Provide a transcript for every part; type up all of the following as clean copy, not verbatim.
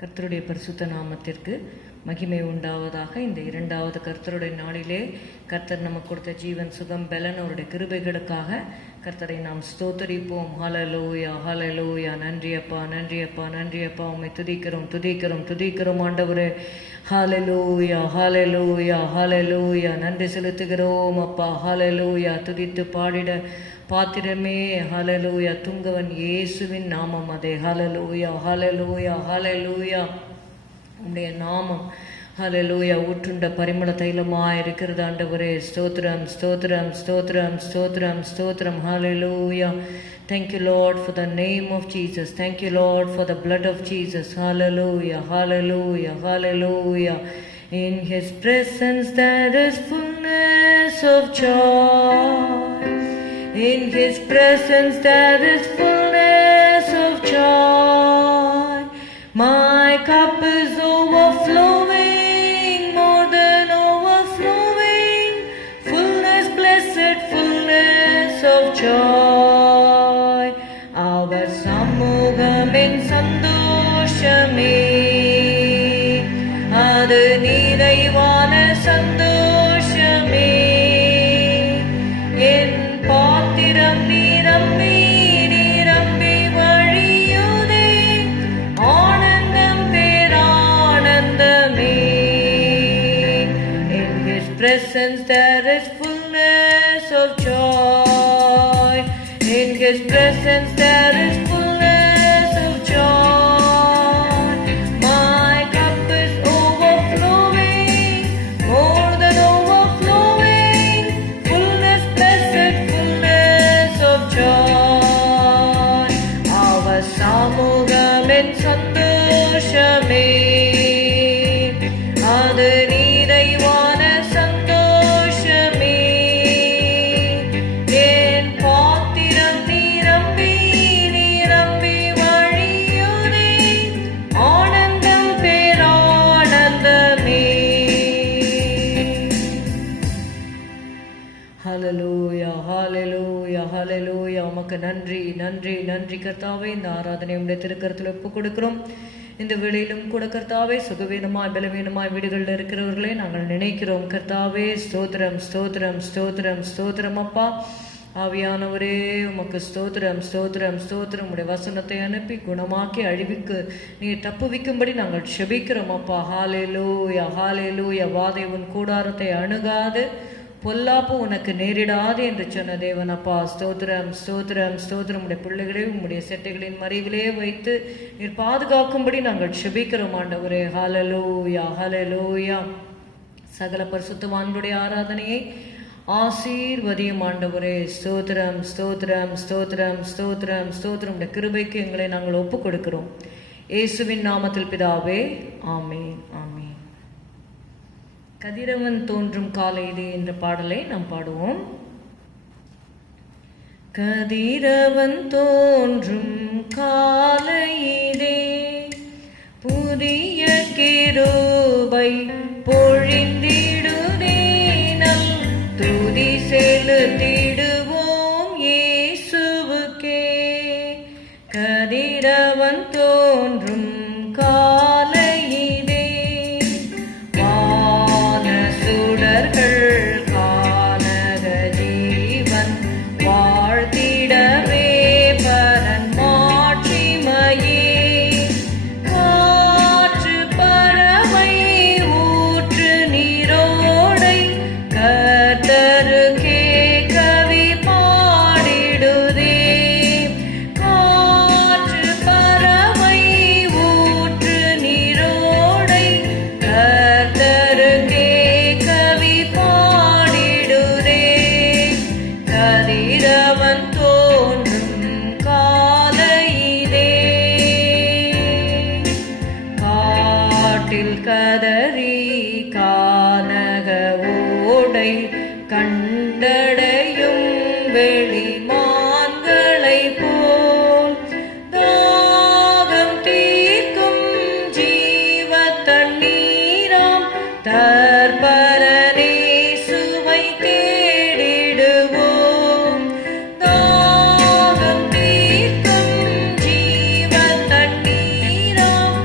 கர்த்தருடைய பரிசுத்த நாமத்திற்கு மகிமை உண்டாவதாக. இந்த இரண்டாவது கர்த்தருடைய நாளிலே கர்த்தர் நமக்கு கொடுத்த ஜீவன், சுகம், பலன், அவருடைய கிருபைகளுக்காக கர்த்தரை நாம் ஸ்தோத்தரிப்போம். ஹல்லேலூயா, ஹல்லேலூயா. நன்றியப்பா, நன்றியப்பா, நன்றியப்பா. உம்மை துதிக்கிறோம், துதிக்கிறோம், துதிக்கிறோம் ஆண்டவரே. ஹல்லேலூயா, ஹல்லேலூயா, ஹல்லேலூயா. நன்றி செலுத்துகிறோம் அப்பா. ஹல்லேலூயா. துதித்து பாடிட பாத்திரமே. ஹல்லேலூயா. துங்கவன் இயேசுவின் நாமம் அதே. ஹல்லேலூயா, ஹல்லேலூயா, ஹல்லேலூயா. உம்முடைய நாமம் ஹல்லேலூயா ஊற்றுண்ட பரிமள தைலமாய் இருக்கிறது ஆண்டவரே. ஸ்தோத்திரம், ஸ்தோத்திரம், ஸ்தோத்திரம், ஸ்தோத்திரம், ஸ்தோத்திரம். ஹல்லேலூயா. Thank you, Lord, for the name of Jesus. Thank you, Lord, for the blood of Jesus. Hallelujah, hallelujah, hallelujah. In His presence there is fullness of joy. In His presence there is fullness of joy. My cup is overflowing, more than overflowing. Fullness, blessed fullness of joy. Our சமூகமின் சந்தோஷமே, அது நிறைவான சந்தோஷமே. என் பாத்திரம் நிரம்பி நிரம்பி வழியுதே, ஆனந்தம் பேரானந்தமே. In His presence there is fullness of joy. In His presence there is fullness of joy. My cup is overflowing, more than overflowing. Fullness, blessed fullness of joy. Our சமூகமின் சந்தோஷமே, அது நிறைவான சந்தோஷமே. என் பாத்திரம் நிரம்பி நிரம்பி வழியுதே, ஆனந்தம் பேரானந்தமே. ஹல்லேலூயா, ஹல்லேலூயா, ஹல்லேலூயா. உமக்கு நன்றி, நன்றி, நன்றி கர்த்தாவே. இந்த ஆராதனை உடைய திருக்கரத்தில் ஒப்பு கொடுக்கிறோம். இந்த வேளையிலும் கூட கர்த்தாவே, சுகவீனமாய் பலவீனமாய் வீடுகளில் இருக்கிறவர்களே நாங்கள் நினைக்கிறோம் கர்த்தாவே. ஸ்தோத்திரம், ஸ்தோத்திரம், ஸ்தோத்திரம், ஸ்தோத்திரம் அப்பா. ஆவியானவரே உமக்கு ஸ்தோத்திரம், ஸ்தோத்திரம், ஸ்தோத்திரம். உடைய வசனத்தை அனுப்பி குணமாக்கி அழிவுக்கு நீர் தப்புவிக்கும்படி நாங்கள் செபிக்கிறோம் அப்பா. ஹல்லேலூயா, ஹல்லேலூயா. வாதை உன் கூடாரத்தை அணுகாது, பொல்லாப்பு உனக்கு நேரிடாது என்று சொன்ன தேவன் அப்பா. ஸ்தோத்திரம், ஸ்தோத்திரம், ஸ்தோத்திரம். உடைய பிள்ளைகளே உம்முடைய செட்டைகளின் மறைவிலே வைத்து நீர் பாதுகாக்கும்படி நாங்கள் செபிக்கிறோம் ஆண்டவரே. ஹல்லேலூயா, ஹல்லேலூயா. சகல பரிசுத்தவான்களுடைய ஆராதனையை ஆசீர்வதியும் ஆண்டவரே. ஸ்தோத்திரம், ஸ்தோத்திரம், ஸ்தோத்திரம், ஸ்தோத்திரம், ஸ்தோத்திரம். உடைய கிருபைக்கு எங்களை நாங்கள் ஒப்பு கொடுக்கிறோம் இயேசுவின் நாமத்தில் பிதாவே, ஆமென், ஆமென். கதிரவன் தோன்றும் காலையிலே என்ற பாடலை நாம் பாடுவோம். கதிரவன் தோன்றும் காலையிலே புதிய கிருபை பொழிந்திடுதே, நம் துதி செலுத்திடுவோம் இயேசுவுக்கே. கதிரவன் தோன்றும் காலையிலே சுடர்கள் காணக ஜீவன் வாழ்த்திடவே பரன் மாட்சிமையே. காற்று பறவை ஊற்று நீரோடை கர்த்தருக்கே கவி பாடிடுதே. காற்று பறவை ஊற்று நீரோடை கர்த்தருக்கே கவி பாடிடுதே. கதிரவன் தோன்றும் காலையிலே காட்டில் கதறி கானக ஓடை கண்டடையும் வெளிமான்களை போல் தாகம் தீர்க்கும் ஜீவ தண்ணீராம் தற்பரனே சுவை தேடிடுவோம். தாகம் தீர்க்கும் ஜீவ தண்ணீராம்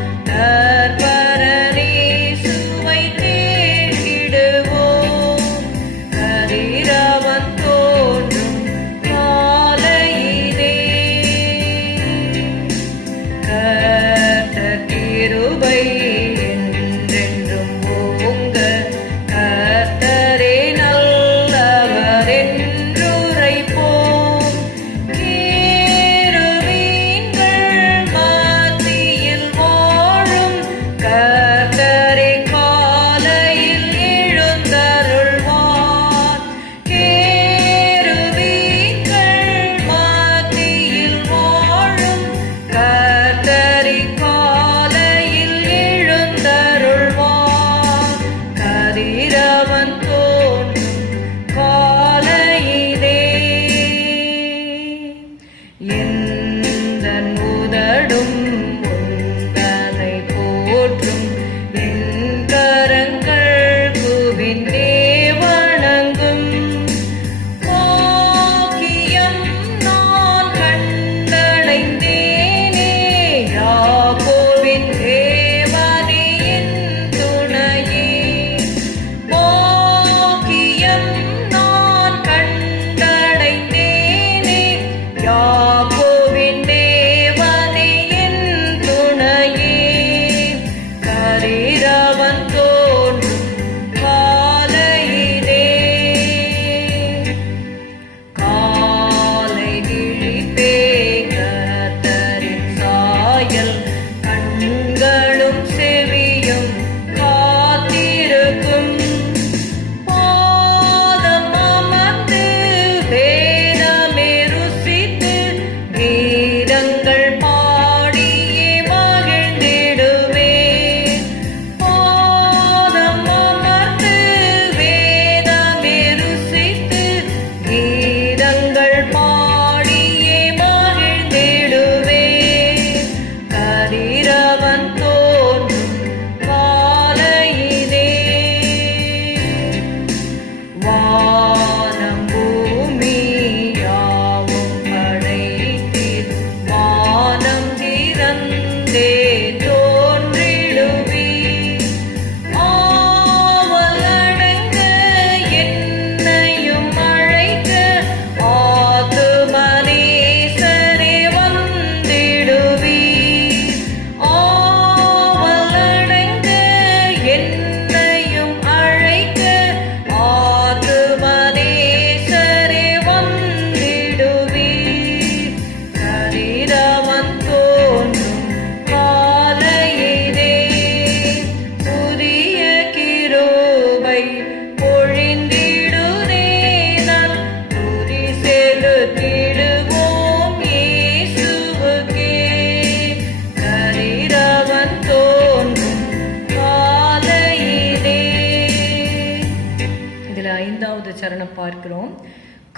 வசனம் பார்க்கிறோம்.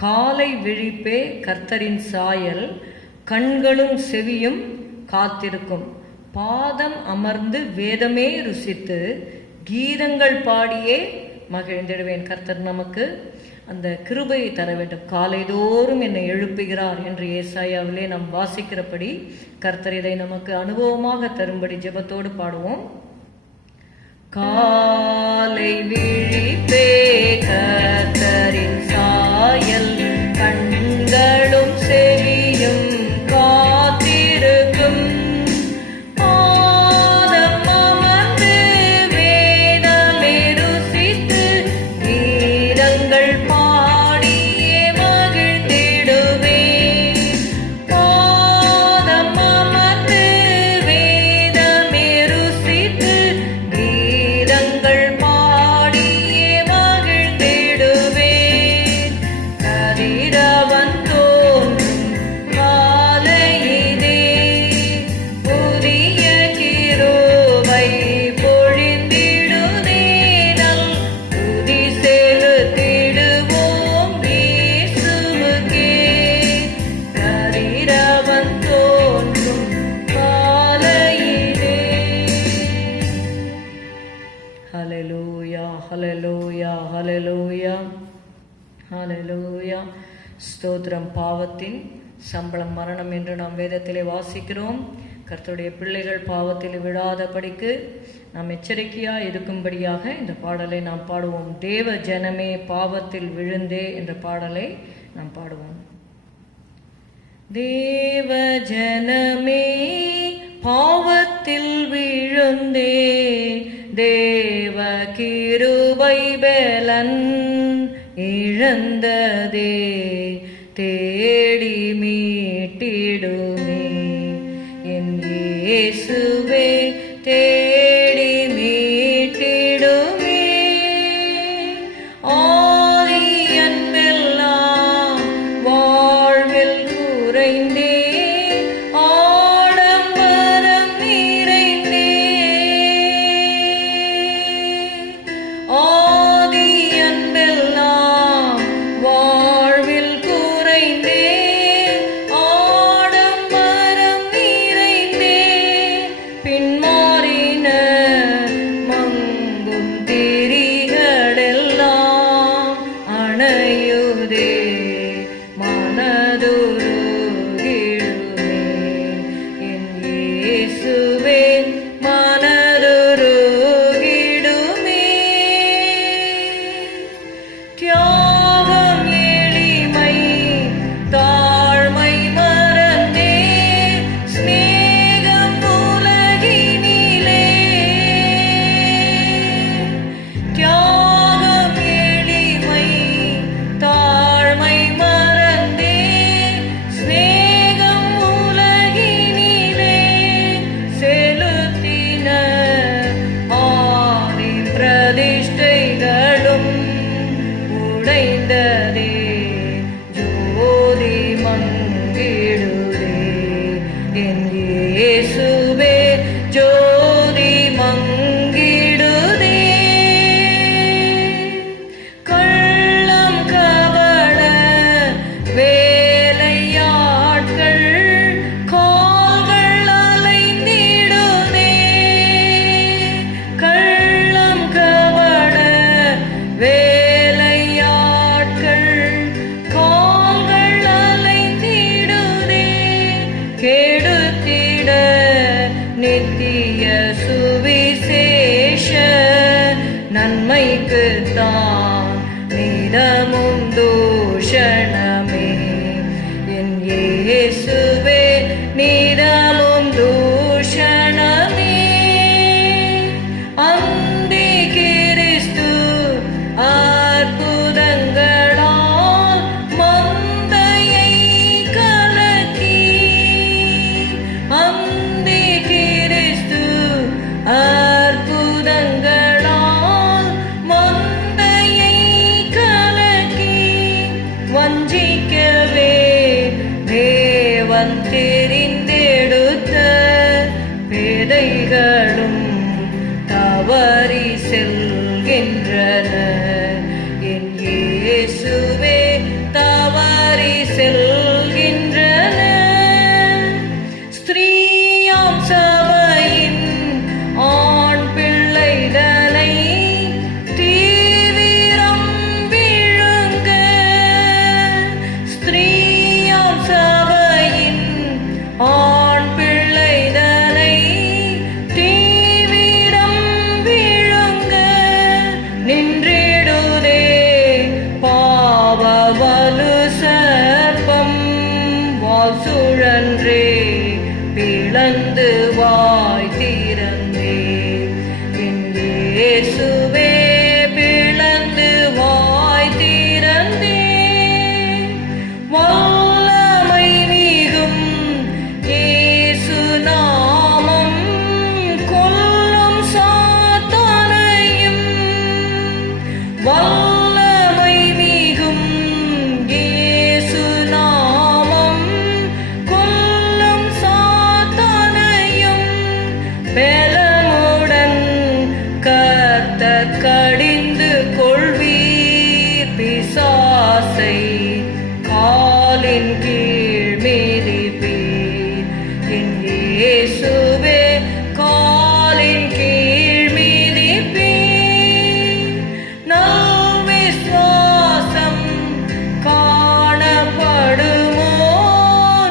காலை விழிப்பே கர்த்தரின் சாயல், கண்களும் செவியும் காத்திருக்கும். பாதம் அமர்ந்து வேதமே ருசித்து கீதங்கள் பாடியே மகிழ்ந்திடுவேன். கர்த்தர் நமக்கு அந்த கிருபையை தர வேண்டும். காலைதோறும் என்னை எழுப்புகிறார் என்று ஏசாயாவிலே நாம் வாசிக்கிறபடி கர்த்தர் இதை நமக்கு அனுபவமாக தரும்படி ஜெபத்தோடு பாடுவோம். காலை விழிப்பே கர்த்தரின் சாயல், கண்களும் செவியும் காத்திருக்கும். பாதம் அமர்ந்து வேதமே ருசித்து கீதங்கள் பாடியே மகிழ்ந்திடுவேன். பாதம் அமர்ந்து வேதமே ருசித்து கீதங்கள் பாடியே மகிழ்ந்திடுவேன். கதிரவன் தோன்றும் காலையிலே புதிய கிருபை பொழிந்திடுதே. நம் துதி செலுத்திடுவோம் இயேசுவுக்கே. கதிரவன் தோன்றும் காலையிலே. ஹல்லேலூயா, ஹல்லேலூயா, ஹல்லேலூயா, ஹல்லேலூயா. ஸ்தோத்திரம். பாவத்தின் சம்பளம் மரணம் என்று நாம் வேதத்திலே வாசிக்கிறோம். கர்த்தருடைய பிள்ளைகள் பாவத்தில் விழாதபடிக்கு நாம் எச்சரிக்கையாக இருக்கும்படியாக இந்த பாடலை நாம் பாடுவோம். தேவ ஜனமே பாவத்தில் விழுந்தே என்ற பாடலை நாம் பாடுவோம். தேவ ஜனமே பாவத்தில் விழுந்தே, தேவ கிருபை பெலன் இழந்ததே. தேடி மீட்டிடுமே என் இயேசுவே, தேடி மீட்டிடுமே. ஆதி அன்பெல்லாம் வாழ்வில் குறைந்தே, ஆடம்பரம் நிறைந்தே. ஆதி அன்பெல்லாம் வாழ்வில் குறைந்தே, ஆடம்பரம் நிறைந்தே. பின்மாறின மங்கும் திரிகளெல்லாம் அணையுதே, மனதுருகிடுமே என் இயேசுவே, மனதுருகிடுமே. தியாகம் எளிமை தாழ்மை மறந்தே, ஸ்நேகம் உலகினிலே. தியாகம் எளிமை தாழ்மை மறந்தே, ஸ்நேகம் உலகினிலே. செலுத்தின ஆதி பிரதிஷ்டைகளும் உடைந்ததே, ஜோதி மங்கிடுதே என் இயேசுவே, ஜோதி மங்கிடுதே. கள்ளம் கபட வேலையாட்கள் கால்கள் அலைந்திடுதே. கள்ளம் கபட வேலையாட்கள் கால்கள் அலைந்திடுதே. கெடுத்திட நித்திய சுவிசேஷ நன்மைக்குத்தான் நிதமும் தூஷணமே என் இயேசுவே, நிதமும் தூஷணமே. அந்தி கிறிஸ்து அற்புதங்களால் மந்தையை கலக்கி, அந்தி கிறிஸ்து அற்புதங்களால் மந்தையை கலக்கி, வஞ்சிக்கவே தேவன் தெரிந்தெடுத்த பேதைகளும் தவறி செல்கின்றனர் என் இயேசு ஆசை காலின் கீழ் மிதிப்பேன். என் இயேசுவே காலின் கீழ் மிதிப்பேன். நல் விசுவாசம் காணப்படுமோ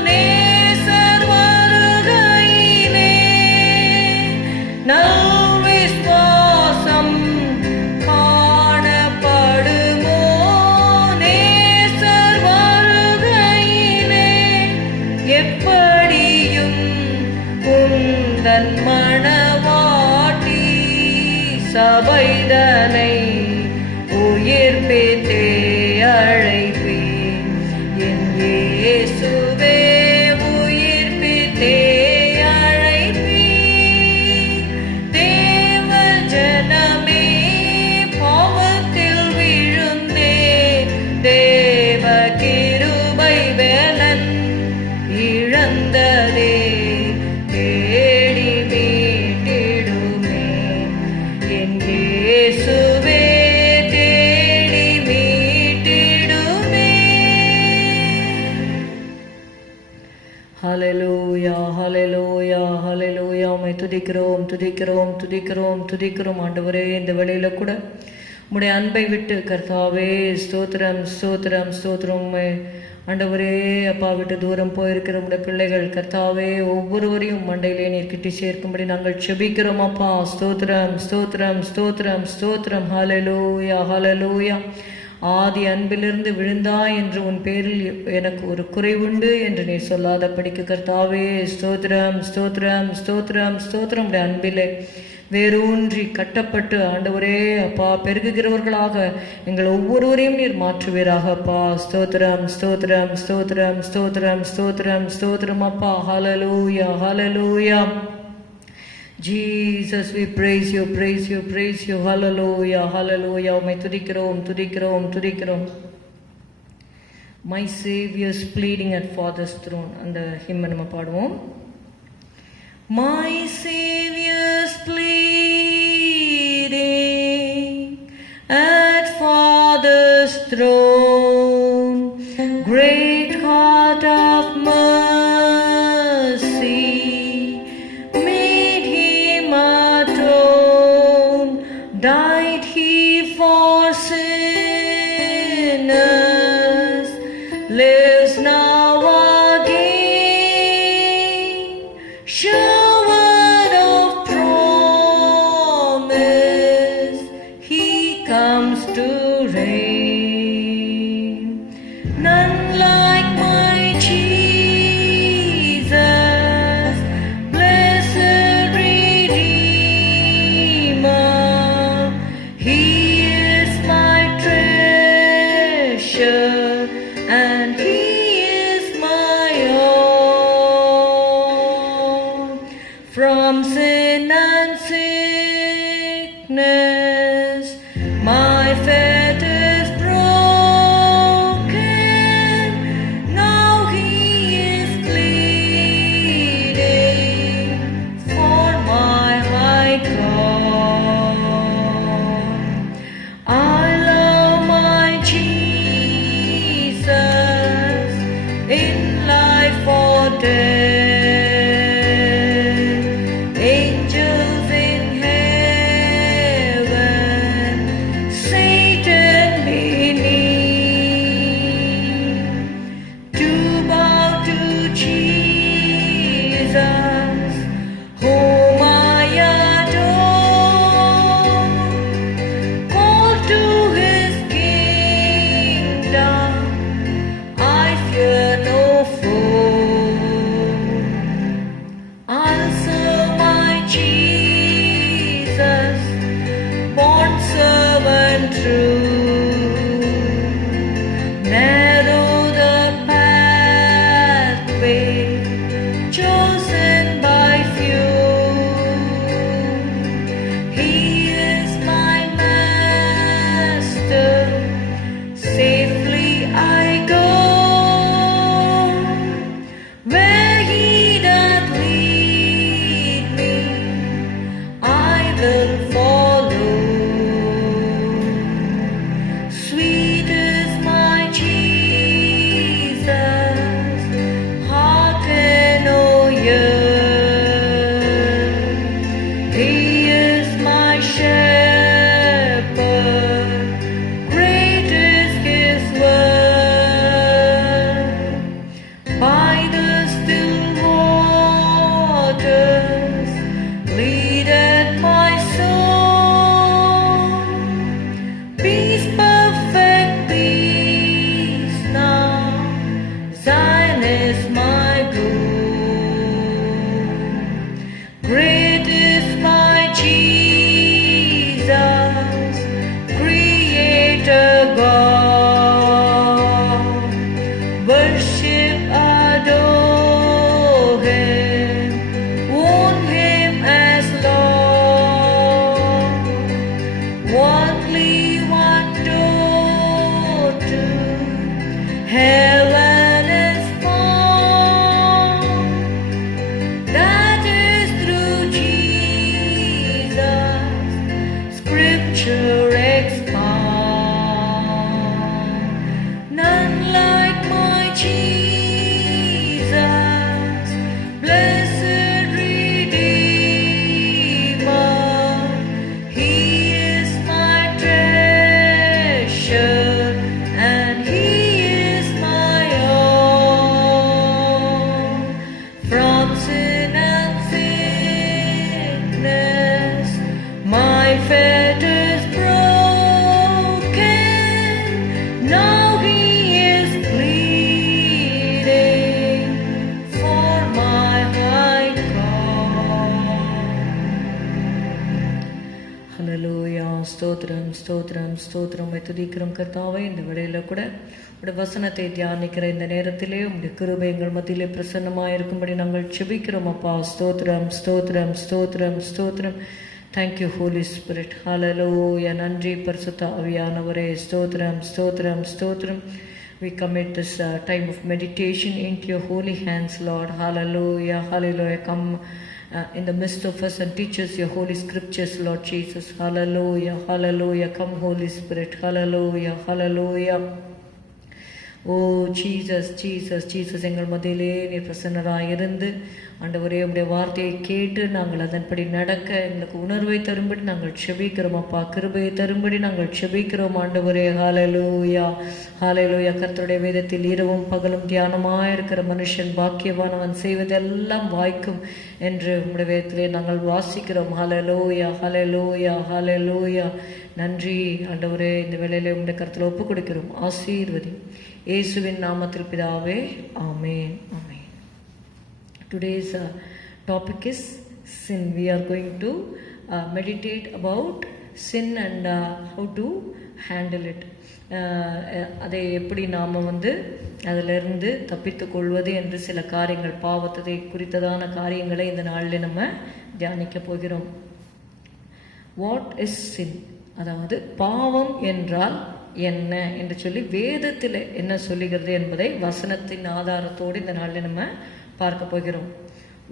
நேசர் வருகையிலே. நல் விசுவாசம் காணப்படுமோ நேசர் வருகையிலே. எப்படியும் உந்தன் மணவாட்டி சபைதனை உயிர்ப்பித்தே அழைப்பேன். என் இயேசுவே உயிர்ப்பித்தே அழைப்பேன். தேவ ஜனமே பாவத்தில் விழுந்தேன். தேவ கிருபை வேலன் இழந்ததே தேடி மீட்டிடுமே. என் இயேசுவே தேடி மீட்டிடுமே. ஹல்லேலூயா ஹல்லேலூயா ஹல்லேலூயா. உம்மை துதிக்கிறோம் துதிக்கிறோம் துதிக்கிறோம் துதிக்கிறோம் ஆண்டவரே. இந்த வேளையில கூட உம்முடைய அன்பை விட்டு கர்த்தாவே ஸ்தோத்திரம் ஸ்தோத்திரம் ஸ்தோத்திரம். உம்மை ஆண்டவரே அப்பா விட்டு தூரம் போயிருக்கிற உடைய பிள்ளைகள் கர்த்தாவே ஒவ்வொருவரையும் மண்டையிலே நீர் கிட்டி சேர்க்கும்படி நாங்கள் செபிக்கிறோம் அப்பா. ஸ்தோத்திரம் ஸ்தோத்திரம் ஸ்தோத்திரம் ஸ்தோத்திரம். ஹல்லேலூயா ஹல்லேலூயா. ஆதி அன்பிலிருந்து விழுந்தாய் என்று உன் பேரில் எனக்கு ஒரு குறைவுண்டு என்று நீ சொல்லாதபடிக்கு கர்த்தாவே ஸ்தோத்திரம் ஸ்தோத்திரம் ஸ்தோத்திரம் ஸ்தோத்திரம். உடைய அன்பிலே வேரூன்றி கட்டப்பட்டு ஆண்டவரே அப்பா பெருகுகிறவர்களாக எங்கள் ஒவ்வொருவரையும் நீர் மாற்றுவீராக அப்பா. ஸ்தோத்திரம் ஸ்தோத்திரம் ஸ்தோத்திரம் ஸ்தோத்திரம் ஸ்தோத்திரம் ஸ்தோத்திரம் அப்பா. ஹல்லேலூயா ஹல்லேலூயா. Jesus, we praise you, praise you, praise you. Hallelujah, hallelujah. உம்மை துதிக்கிறோம் துதிக்கிறோம் துதிக்கிறோம். My Savior's pleading at Father's throne. அந்த ஹிம்மை நம்ம பாடுவோம். My Savior's pleading at Father's throne. Great heart of mercy made him atone. Died he for sinners, lives now again. Shower of promise, he comes to reign. None like my Jesus, blessed Redeemer. He is my treasure and he is my all. From sin and sickness, my fetters broken. Now he is pleading for my high call. I love my Jesus in life or death. Angels in heaven shepherd, great is his word. By the still waters leadeth my soul. Peace, perfect peace now, Zion is my goal. Great is my Jesus, Creator God. Worship, adore Him, own Him as Lord. Only one door to heaven is found, that is through Jesus, Scripture expound. None like my Jesus, blessed Redeemer. He is my treasure, and He is my all. From sin and sickness, my fetters broken. Now He is pleading for my high call. ஹல்லேலூயா. ஸ்தோத்திரம் ஸ்தோத்திரம் ஸ்தோத்திரம். துதிக்கிறோம் கர்த்தாவே. இந்த வேளையில கூட உடைய வசனத்தை தியானிக்கிற இந்த நேரத்திலே உடைய கிருபை எங்கள் மத்தியிலே பிரசன்னமாயிருக்கும்படி நாங்கள் செபிக்கிறோம் அப்பா. ஸ்தோத்திரம் ஸ்தோத்திரம் ஸ்தோத்திரம் ஸ்தோத்திரம். Thank you holy spirit. ஹல்லேலூயா. நன்றி பரிசுத்த ஆவியானவரே. ஸ்தோத்திரம் ஸ்தோத்திரம் ஸ்தோத்திரம். We commit this time of meditation into your holy hands, Lord. Hallelujah. Hallelujah. Come in the midst of us and teach us your holy scriptures, Lord Jesus. Hallelujah. Hallelujah. Come, Holy Spirit. Hallelujah. Hallelujah. O Jesus Jesus Jesus, எங்கள் மத்தியிலே நீர் பிரசன்னராக இருந்து ஆண்டவரே உடைய வார்த்தையை கேட்டு நாங்கள் அதன்படி நடக்க எங்களுக்கு உணர்வை தரும்படி நாங்கள் செபிக்கிறோம் அப்பா. கிருபையை தரும்படி நாங்கள் செபிக்கிறோம் ஆண்டவரே. ஹல்லேலூயா ஹல்லேலூயா. கர்த்தருடைய வேதத்தில் இரவும் பகலும் தியானமாக இருக்கிற மனுஷன் பாக்கியவானவன், செய்வதெல்லாம் வாய்க்கும் என்று உடைய வேதத்திலே நாங்கள் வாசிக்கிறோம். ஹல்லேலூயா ஹல்லேலூயா ஹல்லேலூயா. நன்றி ஆண்டவரே. இந்த வேளையிலே உடைய கருத்தில் ஒப்பு கொடுக்கிறோம். ஆசீர்வதி இயேசுவின் நாமத்தில் பிதாவே. ஆமென் ஆமென். Today's topic is sin. We are going to meditate about sin and how to handle it. அதை எப்படி நாம் அதிலிருந்து தப்பித்து கொள்வது என்று சில காரியங்கள், பாவத்தை குறித்ததான காரியங்களை இந்த நாளில் நம்ம தியானிக்க போகிறோம். வாட் இஸ் சின், அதாவது பாவம் என்றால் என்ன என்று சொல்லி வேதத்தில் என்ன சொல்லுகிறது என்பதை வசனத்தின் ஆதாரத்தோடு இந்த நாளில் நம்ம பார்க்க போகிறோம்.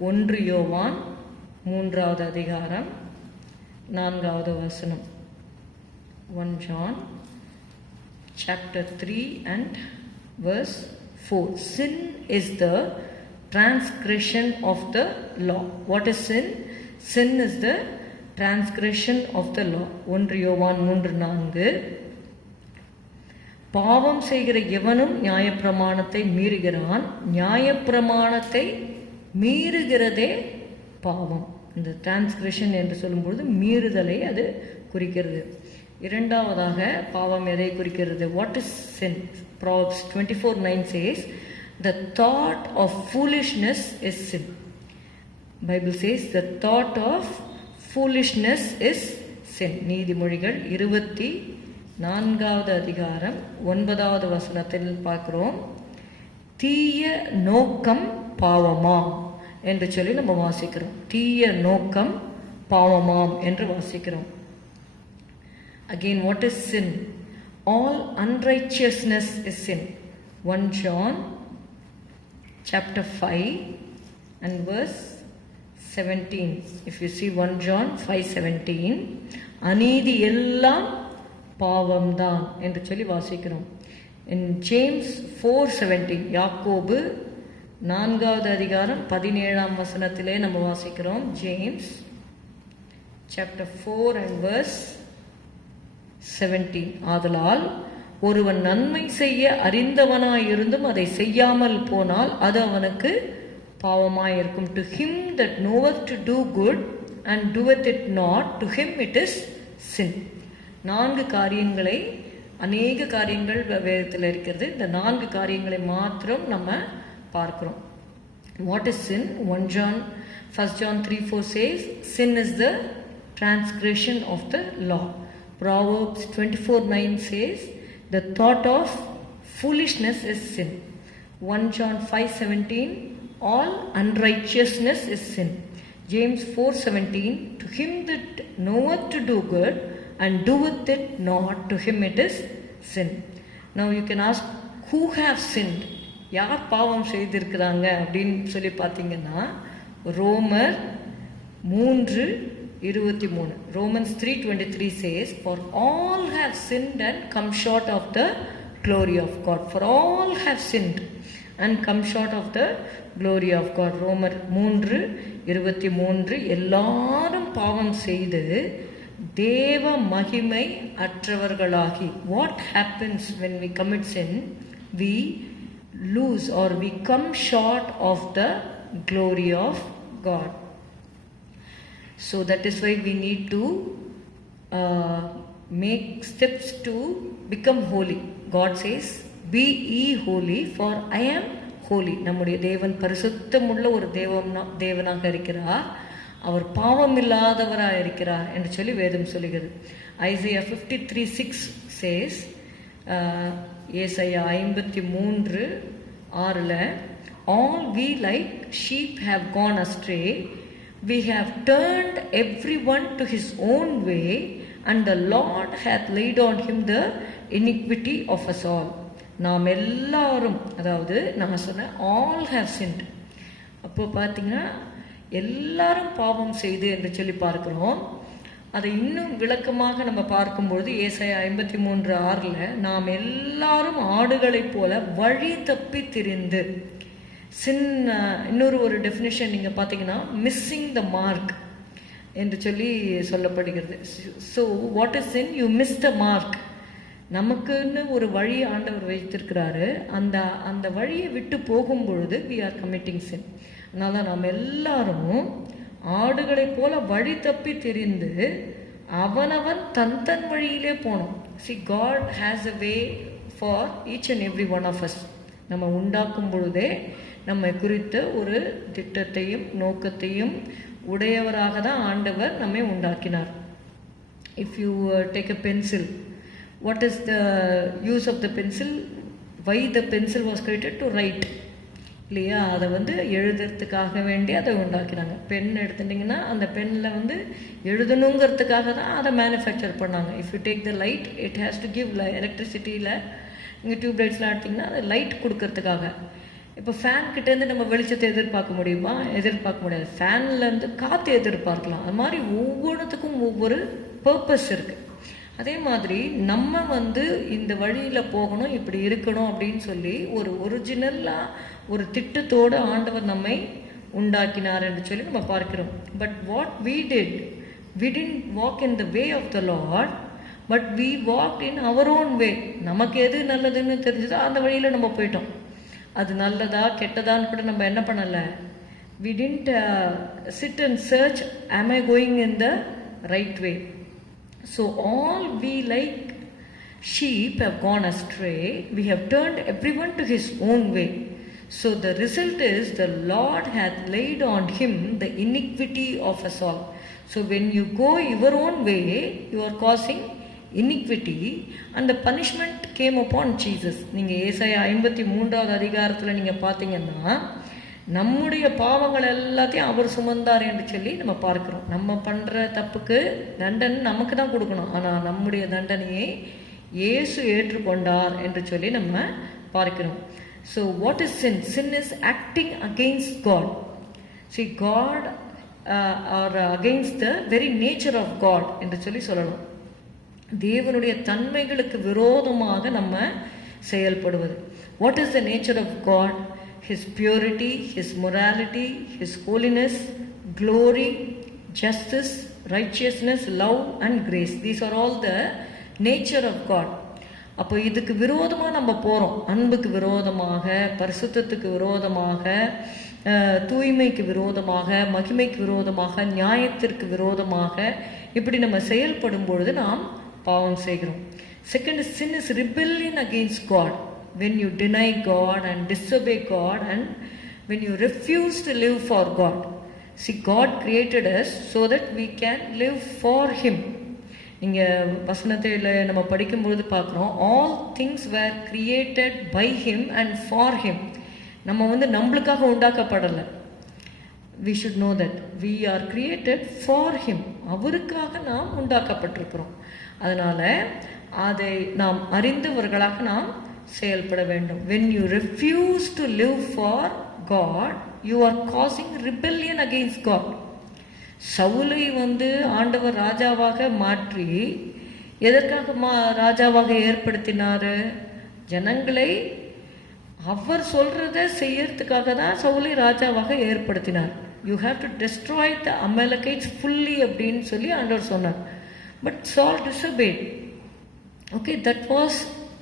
1 யோவான் 3வது அதிகாரம் 4வது வசனம். 1 John chapter 3 and verse 4. Sin is the transgression of the law. What is sin? Sin is the transgression of the law. 1 யோவான் 3:4. பாவம் செய்கிற எவனும் நியாயப்பிரமாணத்தை மீறுகிறான், நியாயப்பிரமாணத்தை மீறுகிறதே பாவம். இந்த டிரான்ஸ்கிரிப்ஷன் என்று சொல்லும்பொழுது மீறுதலை அது குறிக்கிறது. இரண்டாவதாக பாவம் எதை குறிக்கிறது? What is sin? Proverbs 24:9 says, the thought of foolishness is sin. Bible says the thought of foolishness is sin. நீதிமொழிகள் 24வது அதிகாரம் 9வது வசனத்தில் பார்க்கிறோம். தீய நோக்கம் பாவமாம் என்று சொல்லி நம்ம வாசிக்கிறோம். தீய நோக்கம் பாவமாம் என்று வாசிக்கிறோம். Again, what is sin? All unrighteousness is sin. 1 John chapter 5 and verse 17. If you see 1 John 5:17, அநீதி எல்லாம் பாவம்தான் என்று சொல்லி வாசிக்கிறோம். In James 4:17, யாக்கோபு 4வது அதிகாரம் 17ஆம் வசனத்திலே நம்ம வாசிக்கிறோம். James chapter 4 and verse 17. ஆதலால் ஒருவன் நன்மை செய்ய அறிந்தவனாயிருந்தும் அதை செய்யாமல் போனால் அது அவனுக்கு பாவமாயிருக்கும். To him that knoweth to do good and doeth it not, to him it is sin. 4 காரியங்களை, அநேக காரியங்கள் வேதத்தில் இருக்கிறது. இந்த 4 காரியங்களை மாத்திரம் நம்ம பார்க்கிறோம். What is sin? 1 John 3:4 says, sin is the transgression of the law. Proverbs 24:9 says, the thought of foolishness is sin. 1 John 5:17, all unrighteousness is sin. James 4:17, to him that knoweth to do good and doeth it not, to him it is sin. Now you can ask, who have sinned? யார் பாவம் செய்திருக்கிறாங்க அப்படின்னு சொல்லி பார்த்தீங்கன்னா, ரோமர் 3:23. Romans 3:23 says, for all have sinned and come short of the glory of God. For all have sinned and come short of the glory of God. ரோமர் 3:23, எல்லாரும் பாவம் செய்து தேவ மகிமை அற்றவர்களாகி. What happens when we commit sin? We lose or we come short of the glory of God. So that is why we need to make steps to become holy. God says, be ye holy for I am holy. நம்முடைய தேவன் பரிசுத்தமுள்ள ஒரு தேவனாக இருக்கிறார். அவர் பாவம் இல்லாதவராக இருக்கிறார் என்று சொல்லி வேதம் சொல்லுகிறது. Isaiah 53:6 says, ஏசாயா 53:6, all we like sheep have gone astray, we have turned everyone to his own way, and the Lord hath laid on him the iniquity of us all. நாம் எல்லாரும், அதாவது நான் சொன்ன all have sinned. அப்போ பார்த்தீங்கன்னா எல்லாரும் பாவம் செய்து என்று சொல்லி பார்க்கிறோம். அதை இன்னும் விளக்கமாக நம்ம பார்க்கும்பொழுது ஏசாயா 53:6, நாம் எல்லாரும் ஆடுகளைப் போல வழி தப்பி திரிந்து. சின் இன்னொரு ஒரு டெஃபினிஷன் நீங்கள் பார்த்தீங்கன்னா மிஸ்ஸிங் த மார்க் என்று சொல்லி சொல்லப்படுகிறது. So what is sin? You miss the mark. நமக்குன்னு ஒரு வழி ஆண்டவர் வைத்திருக்கிறாரு. அந்த வழியை விட்டு போகும் பொழுது வி ஆர் கமிட்டிங் சின். அதனால நாம் எல்லாரும் ஆடுகளைப் போல வழி தப்பி தெரிந்து அவனவன் தன் வழியிலே போனோம். See, God has a way for each and every one of us. நம்ம உண்டாக்கும் பொழுதே நம்மை குறித்த ஒரு திட்டத்தையும் நோக்கத்தையும் உடையவராக தான் ஆண்டவர் நம்மை உண்டாக்கினார். If you take a pencil, what is the use of the pencil? Why the pencil was created? To write. இல்லையா? அதை எழுதுறதுக்காக வேண்டி அதை உண்டாக்கினாங்க. பென் எடுத்துட்டிங்கன்னா அந்த பென்னில் எழுதணுங்கிறதுக்காக தான் அதை மேனுஃபேக்சர் பண்ணாங்க. If you take the light, it has to give எலக்ட்ரிசிட்டியில். இங்கே டியூப் லைட்ஸ்லாம் எடுத்திங்கன்னா அது லைட் கொடுக்கறதுக்காக. இப்போ ஃபேன் கிட்டேருந்து நம்ம வெளிச்சத்தை எதிர்பார்க்க முடியுமா? எதிர்பார்க்க முடியாது. ஃபேன்லேருந்து காற்று எதிர்பார்க்கலாம். அது மாதிரி ஒவ்வொன்றுத்துக்கும் ஒவ்வொரு பர்பஸ் இருக்குது. அதே மாதிரி நம்ம இந்த வழியில் போகணும், இப்படி இருக்கணும் அப்படின்னு சொல்லி ஒரு ஒரிஜினலாக ஒரு திட்டத்தோடு ஆண்டவர் நம்மை உண்டாக்கினார் என்று சொல்லி நம்ம பார்க்கிறோம். But what we didn't walk in the way of the Lord, but we walked in our own way. நமக்கு எது நல்லதுன்னு தெரிஞ்சதோ அந்த வழியில் நம்ம போயிட்டோம். அது நல்லதா கெட்டதான்னு கூட நம்ம என்ன பண்ணலை. we didn't sit and search, am I going in the right way? So all we like sheep have gone astray, we have turned everyone to his own way. So the result is the Lord hath laid on him the iniquity of us all. So when you go your own way, you are causing iniquity, and the punishment came upon Jesus. நீங்கள் ஏசாயா 53 நீங்கள் பார்த்தீங்கன்னா நம்முடைய பாவங்கள் எல்லாத்தையும் அவர் சுமந்தார் என்று சொல்லி நம்ம பார்க்கிறோம். நம்ம பண்ணுற தப்புக்கு தண்டனை நமக்கு தான் கொடுக்கணும். ஆனால் நம்முடைய தண்டனையை இயேசு ஏற்றுக்கொண்டார் என்று சொல்லி நம்ம பார்க்கிறோம். So what is sin? Sin is acting against God. See, God or against the very nature of God என்று சொல்லி சொல்லலாம். தேவனுடைய தன்மைகளுக்கு விரோதமாக நம்ம செயல்படுவது. What is the nature of God? His purity, His morality, His holiness, glory, justice, righteousness, love and grace. These are all the nature of God. அப்போ இதுக்கு விரோதமாக நம்ம போகிறோம். அன்புக்கு விரோதமாக, பரிசுத்தத்துக்கு விரோதமாக, தூய்மைக்கு விரோதமாக, மகிமைக்கு விரோதமாக, நியாயத்திற்கு விரோதமாக இப்படி நம்ம செயல்படும் பொழுது நாம் பாவம் செய்கிறோம். Second, sin is rebellion against God. When you deny God and disobey God and when you refuse to live for God. See, God created us so that we can live for Him. நீங்கள் வசனத்தில் நம்ம படிக்கும்பொழுது பார்க்குறோம், all things were created by Him and for Him. நம்ம நம்மளுக்காக உண்டாக்கப்படலை. We should know that we are created for Him. அவருக்காக நாம் உண்டாக்கப்பட்டிருக்கிறோம். அதனால் அதை நாம் அறிந்தவர்களாக நாம் செயல்பட வேண்டும். When you refuse to live for God, you are causing rebellion against God. சவுலை ஆண்டவர் ராஜாவாக மாற்றி எதற்காக ராஜாவாக ஏற்படுத்தினார்? ஜனங்களை அவர் சொல்றதை செய்யறதுக்காக தான் சவுலை ராஜாவாக ஏற்படுத்தினார். You have to destroy the Amalekites fully அப்படின்னு சொல்லி ஆண்டவர் சொன்னார். பட் சால் disobeyed. Okay, that was,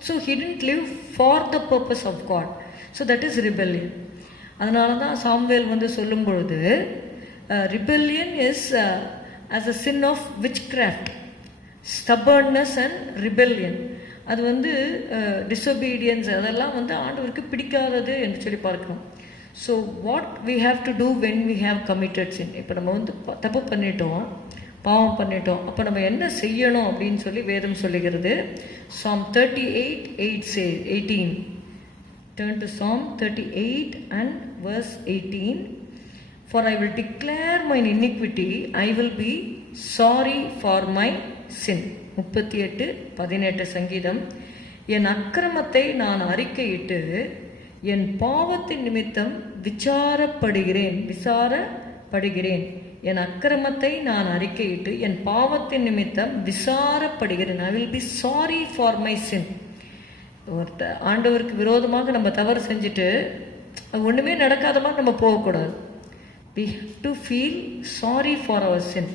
so he didn't live for the purpose of God. So that is rebellion. அதனால தான் சாமுவேல் சொல்லும் பொழுது rebellion is as a sin of witchcraft, stubbornness and rebellion. அது disobedience அதெல்லாம் ஆண்டவருக்கு பிடிக்காதது என்று சொல்லி பார்க்கணும். So what we have to do when we have committed sin? இப்போ நம்ம தப்பு பண்ணிட்டோம், பாவம் பண்ணிட்டோம், அப்போ நம்ம என்ன செய்யணும் அப்படின்னு சொல்லி வேதம் சொல்லுகிறது. Psalm 38:18. Turn to Psalm 38 and verse 18. For I will declare mine iniquity, I will be sorry for my sin. 38:18 சங்கீதம். என் அக்கிரமத்தை நான் அறிக்கையிட்டு என் பாவத்தின் நிமித்தம் விசாரப்படுகிறேன். என் அக்கிரமத்தை நான் அறிக்கையிட்டு என் பாவத்தின் நிமித்தம் விசாரப்படுகிறேன். I will be sorry for my sin. ஆண்டவருக்கு விரோதமாக நம்ம தவறு செஞ்சுட்டு ஒன்றுமே நடக்காத மாதிரி நம்ம போகக்கூடாது. We have to feel sorry for our sin.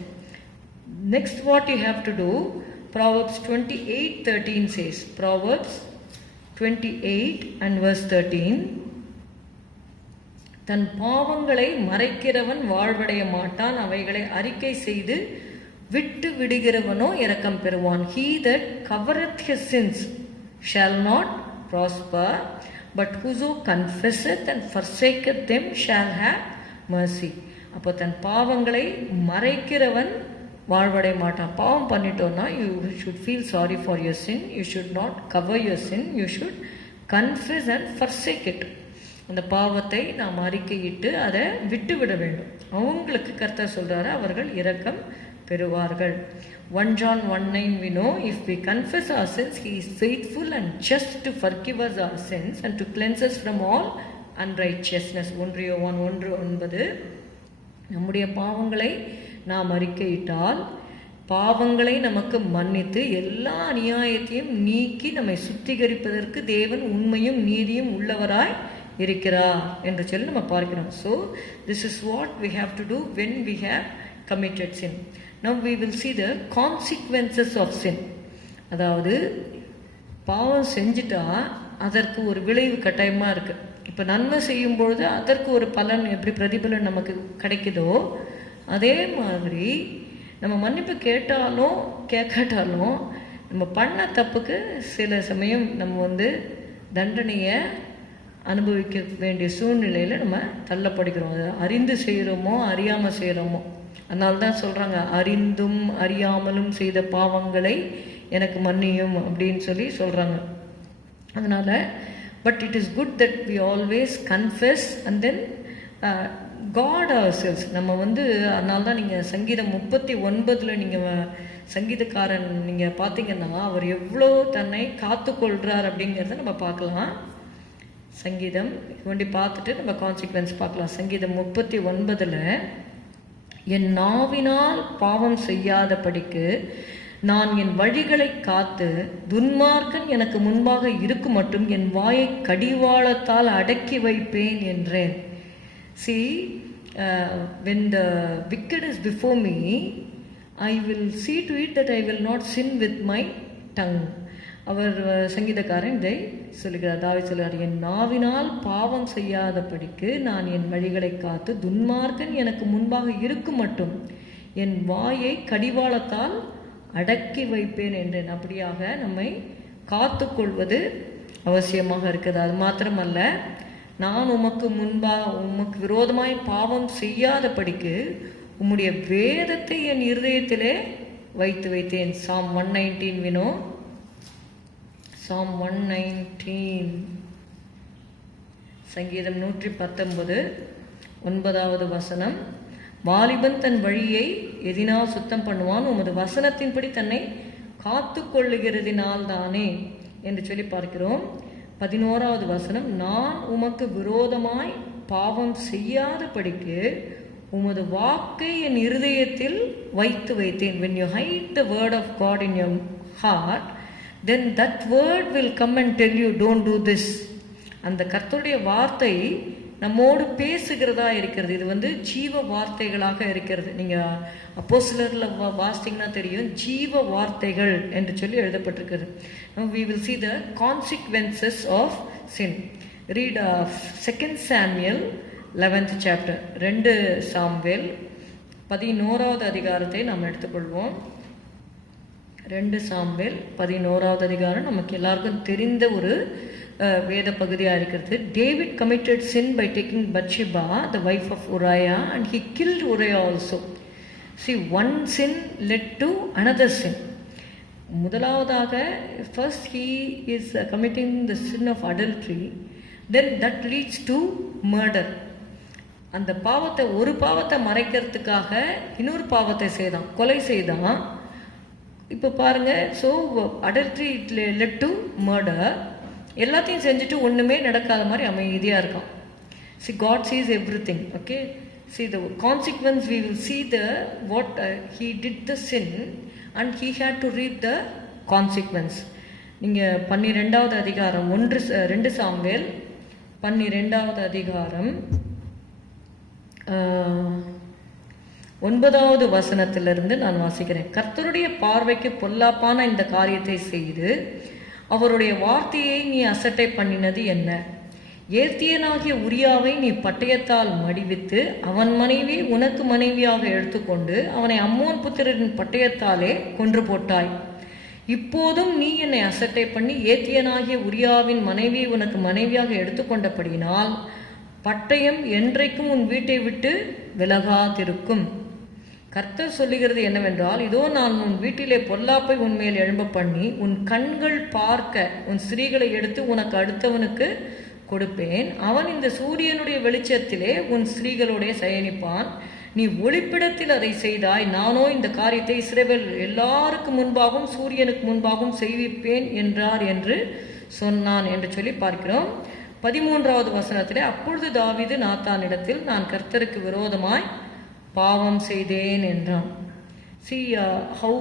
Next, what you have to do, Proverbs 28:13 says, Proverbs 28 and verse 13, தன் பாவங்களை மறைக்கிறவன் வாழ்வடைய மாட்டான், அவைகளை அறிக்கை செய்து விட்டு விடுகிறவனோ இரக்கம் பெறுவான். He that covereth his sins shall not prosper, but whoso confesseth and forsaketh them shall have mercy. அப்போ தன் பாவங்களை மறைக்கிறவன் வாழ்வடைய மாட்டான். பாவம் பண்ணிட்டோன்னா you should feel sorry for your sin. You should not cover your sin. You should confess and forsake it. அந்த பாவத்தை நாம் அறிக்கையிட்டு அதை விட்டு விட வேண்டும். அவங்களுக்கு கர்த்தர் சொல்றாரு, அவர்கள் இரக்கம் பெறுவார்கள். 1 John 1:9 we know, if we confess our sins, he is faithful and just to forgive us our sins and to cleanse us from all unrighteousness. 1 யோவான் 1:9. நம்முடைய பாவங்களை நாம் அறிக்கையிட்டால் பாவங்களை நமக்கு மன்னித்து எல்லா அநியாயத்தையும் நீக்கி நம்மை சுத்திகரிப்பதற்கு தேவன் உண்மையும் நீதியும் உள்ளவராய் இருக்கிறார் என்று சொல்லி நம்ம பார்க்கிறோம். So this is what we have to do when we have committed sin. Now we will see the consequences of sin. அதாவது பாவம் செஞ்சுட்டா அதற்கு ஒரு விளைவு கட்டாயமாக இருக்குது. இப்போ நன்மை செய்யும் பொழுது அதற்கு ஒரு பலன், எப்படி பிரதிபலன் நமக்கு கிடைக்குதோ அதே மாதிரி நம்ம மன்னிப்பு கேட்டாலும் கேட்காட்டாலும் நம்ம பண்ண தப்புக்கு சில சமயம் நம்ம தண்டனையை அனுபவிக்க வேண்டிய சூழ்நிலையில் நம்ம தள்ளப்படுகிறோம். அதை அறிந்து செய்கிறோமோ அறியாமல் செய்கிறோமோ. அதனால தான் சொல்கிறாங்க, அறிந்தும் அறியாமலும் செய்த பாவங்களை எனக்கு மன்னியும் அப்படின்னு சொல்லி சொல்கிறாங்க. அதனால் but it is good that we always confess and then got ourselves. நம்ம அதனால தான் நீங்கள் சங்கீதம் 39 நீங்கள் சங்கீதக்காரன் நீங்கள் பார்த்தீங்கன்னா அவர் எவ்வளோ தன்னை காத்துக்கொள்கிறார் அப்படிங்கிறத நம்ம பார்க்கலாம். சங்கீதம் வேண்டி பார்த்துட்டு நம்ம கான்சிக்வன்ஸ் பார்க்கலாம். சங்கீதம் 39 என் நாவினால் பாவம் செய்யாதபடிக்கு நான் என் வழிகளை காத்து துன்மார்க்கன் எனக்கு முன்பாக இருக்கும் மட்டும் என் வாயை கடிவாளத்தால் அடக்கி வைப்பேன் என்றேன். See, when the wicked is before me, I will see to it that I will not sin with my tongue. அவர் சங்கீதக்காரன் இதை சொல்லுகிறார். தாவீது சொல்கிறார், என் நாவினால் பாவம் செய்யாதபடிக்கு நான் என் வழிகளை காத்து துன்மார்க்கன் எனக்கு முன்பாக இருக்கும் மட்டும் என் வாயை கடிவாளத்தால் அடக்கி வைப்பேன் என்றேன். அப்படியாக நம்மை காத்து கொள்வது அவசியமாக இருக்குது. அது மாத்திரமல்ல, நான் உமக்கு விரோதமாய் பாவம் செய்யாதபடிக்கு உம்முடைய வேதத்தை என் இருதயத்திலே வைத்து வைத்தேன். Psalm 119 வினோ. Psalm 119, சங்கீதம் 119 9வது வசனம். வாலிபன் தன் வழியை எதினால் சுத்தம் பண்ணுவான், உமது வசனத்தின்படி தன்னை காத்து கொள்ளுகிறதினால் தானே என்று சொல்லி பார்க்கிறோம். 11வது வசனம், நான் உமக்கு விரோதமாய் பாவம் செய்யாதபடிக்கு உமது வாக்கை என் இருதயத்தில் வைத்து வைத்தேன். When you hide the word of God in your heart, then that word will come and tell you don't do this. அந்த கர்த்தருடைய வார்த்தை நம்மோடு பேசுகிறதா இருக்கிறது. இது ஜீவ வார்த்தைகளாக இருக்கிறது. நீங்கள் அப்போஸ்தலர்ல வாசித்தீங்கன்னா தெரியும், ஜீவ வார்த்தைகள் என்று சொல்லி எழுதப்பட்டிருக்கிறது. Now we will see the consequences of sin. Read 2 Samuel 11th chapter. 2 Samuel 11வது அதிகாரத்தை நாம் எடுத்துக்கொள்வோம். 2 சாமுவேல் 11வது அதிகாரம் நமக்கு எல்லாருக்கும் தெரிந்த ஒரு வேத பகுதியாக இருக்கிறது. David committed sin by taking Bathsheba the wife of Uriah and he killed Uriah also. See, one sin led to another sin. முதலாவதாக first he is committing the sin of adultery, then that leads to murder. அந்த பாவத்தை, ஒரு பாவத்தை மறைக்கிறதுக்காக இன்னொரு பாவத்தை செய்தான், கொலை செய்தான். இப்போ பாருங்க, so adultery it led to murder. எல்லாத்தையும் செஞ்சுட்டு ஒன்றுமே நடக்காத மாதிரி அமைதியாக இருக்கான். See, God sees everything. Okay, see the consequence. We will see what he did the sin and he had to reap the consequence. நீங்கள் 12வது அதிகாரம் 2 சாமுவேல் 12வது அதிகாரம் 9வது வசனத்திலிருந்து நான் வாசிக்கிறேன். கர்த்தருடைய பார்வைக்கு பொல்லாப்பான இந்த காரியத்தை செய்து அவருடைய வார்த்தையை நீ அசட்டை பண்ணினது என்ன? ஏத்தியனாகிய உரியாவை நீ பட்டயத்தால் மடிவித்து அவன் மனைவி உனக்கு மனைவியாக எடுத்துக்கொண்டு அவனை அம்மோன் புத்திரரின் பட்டயத்தாலே கொன்று போட்டாய். இப்போதும் நீ என்னை அசட்டை பண்ணி ஏத்தியனாகிய உரியாவின் மனைவியை உனக்கு மனைவியாக எடுத்துக்கொண்டபடியினால் பட்டயம் என்றைக்கும் உன் வீட்டை விட்டு விலகாதிருக்கும். கர்த்தர் சொல்லுகிறது என்னவென்றால், இதோ நான் உன் வீட்டிலே பொல்லாப்பை உன்மேல் எழும்ப பண்ணி உன் கண்கள் பார்க்க உன் ஸ்திரீகளை எடுத்து உனக்கு அடுத்தவனுக்கு கொடுப்பேன். அவன் இந்த சூரியனுடைய வெளிச்சத்திலே உன் ஸ்திரீகளுடைய சயனிப்பான். நீ ஒளிப்பிடத்தில் அதை செய்தாய். நானோ இந்த காரியத்தை இஸ்ரவேல் எல்லாருக்கும் முன்பாகவும் சூரியனுக்கு முன்பாகவும் செய்விப்பேன் என்றார் என்று சொன்னான் என்று சொல்லி பார்க்கிறோம். 13வது வசனத்திலே, அப்பொழுது தாவீது நாத்தானிடத்தில் நான் கர்த்தருக்கு விரோதமாய் பாவம் செய்தேன் என்றான். See how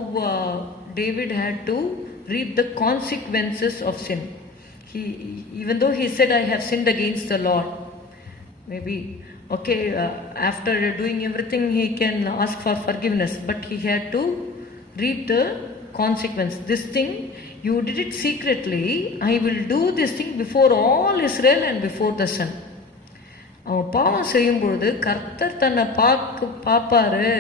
David had to reap the consequences of sin. Even though he said, I have sinned against the Lord, maybe okay, after doing everything he can ask for forgiveness, but he had to reap the consequence. This thing you did it secretly, I will do this thing before all Israel and before the sun. அவன் பாவம் செய்யும்பொழுது கர்த்தர் தன்னை பார்ப்பாரு,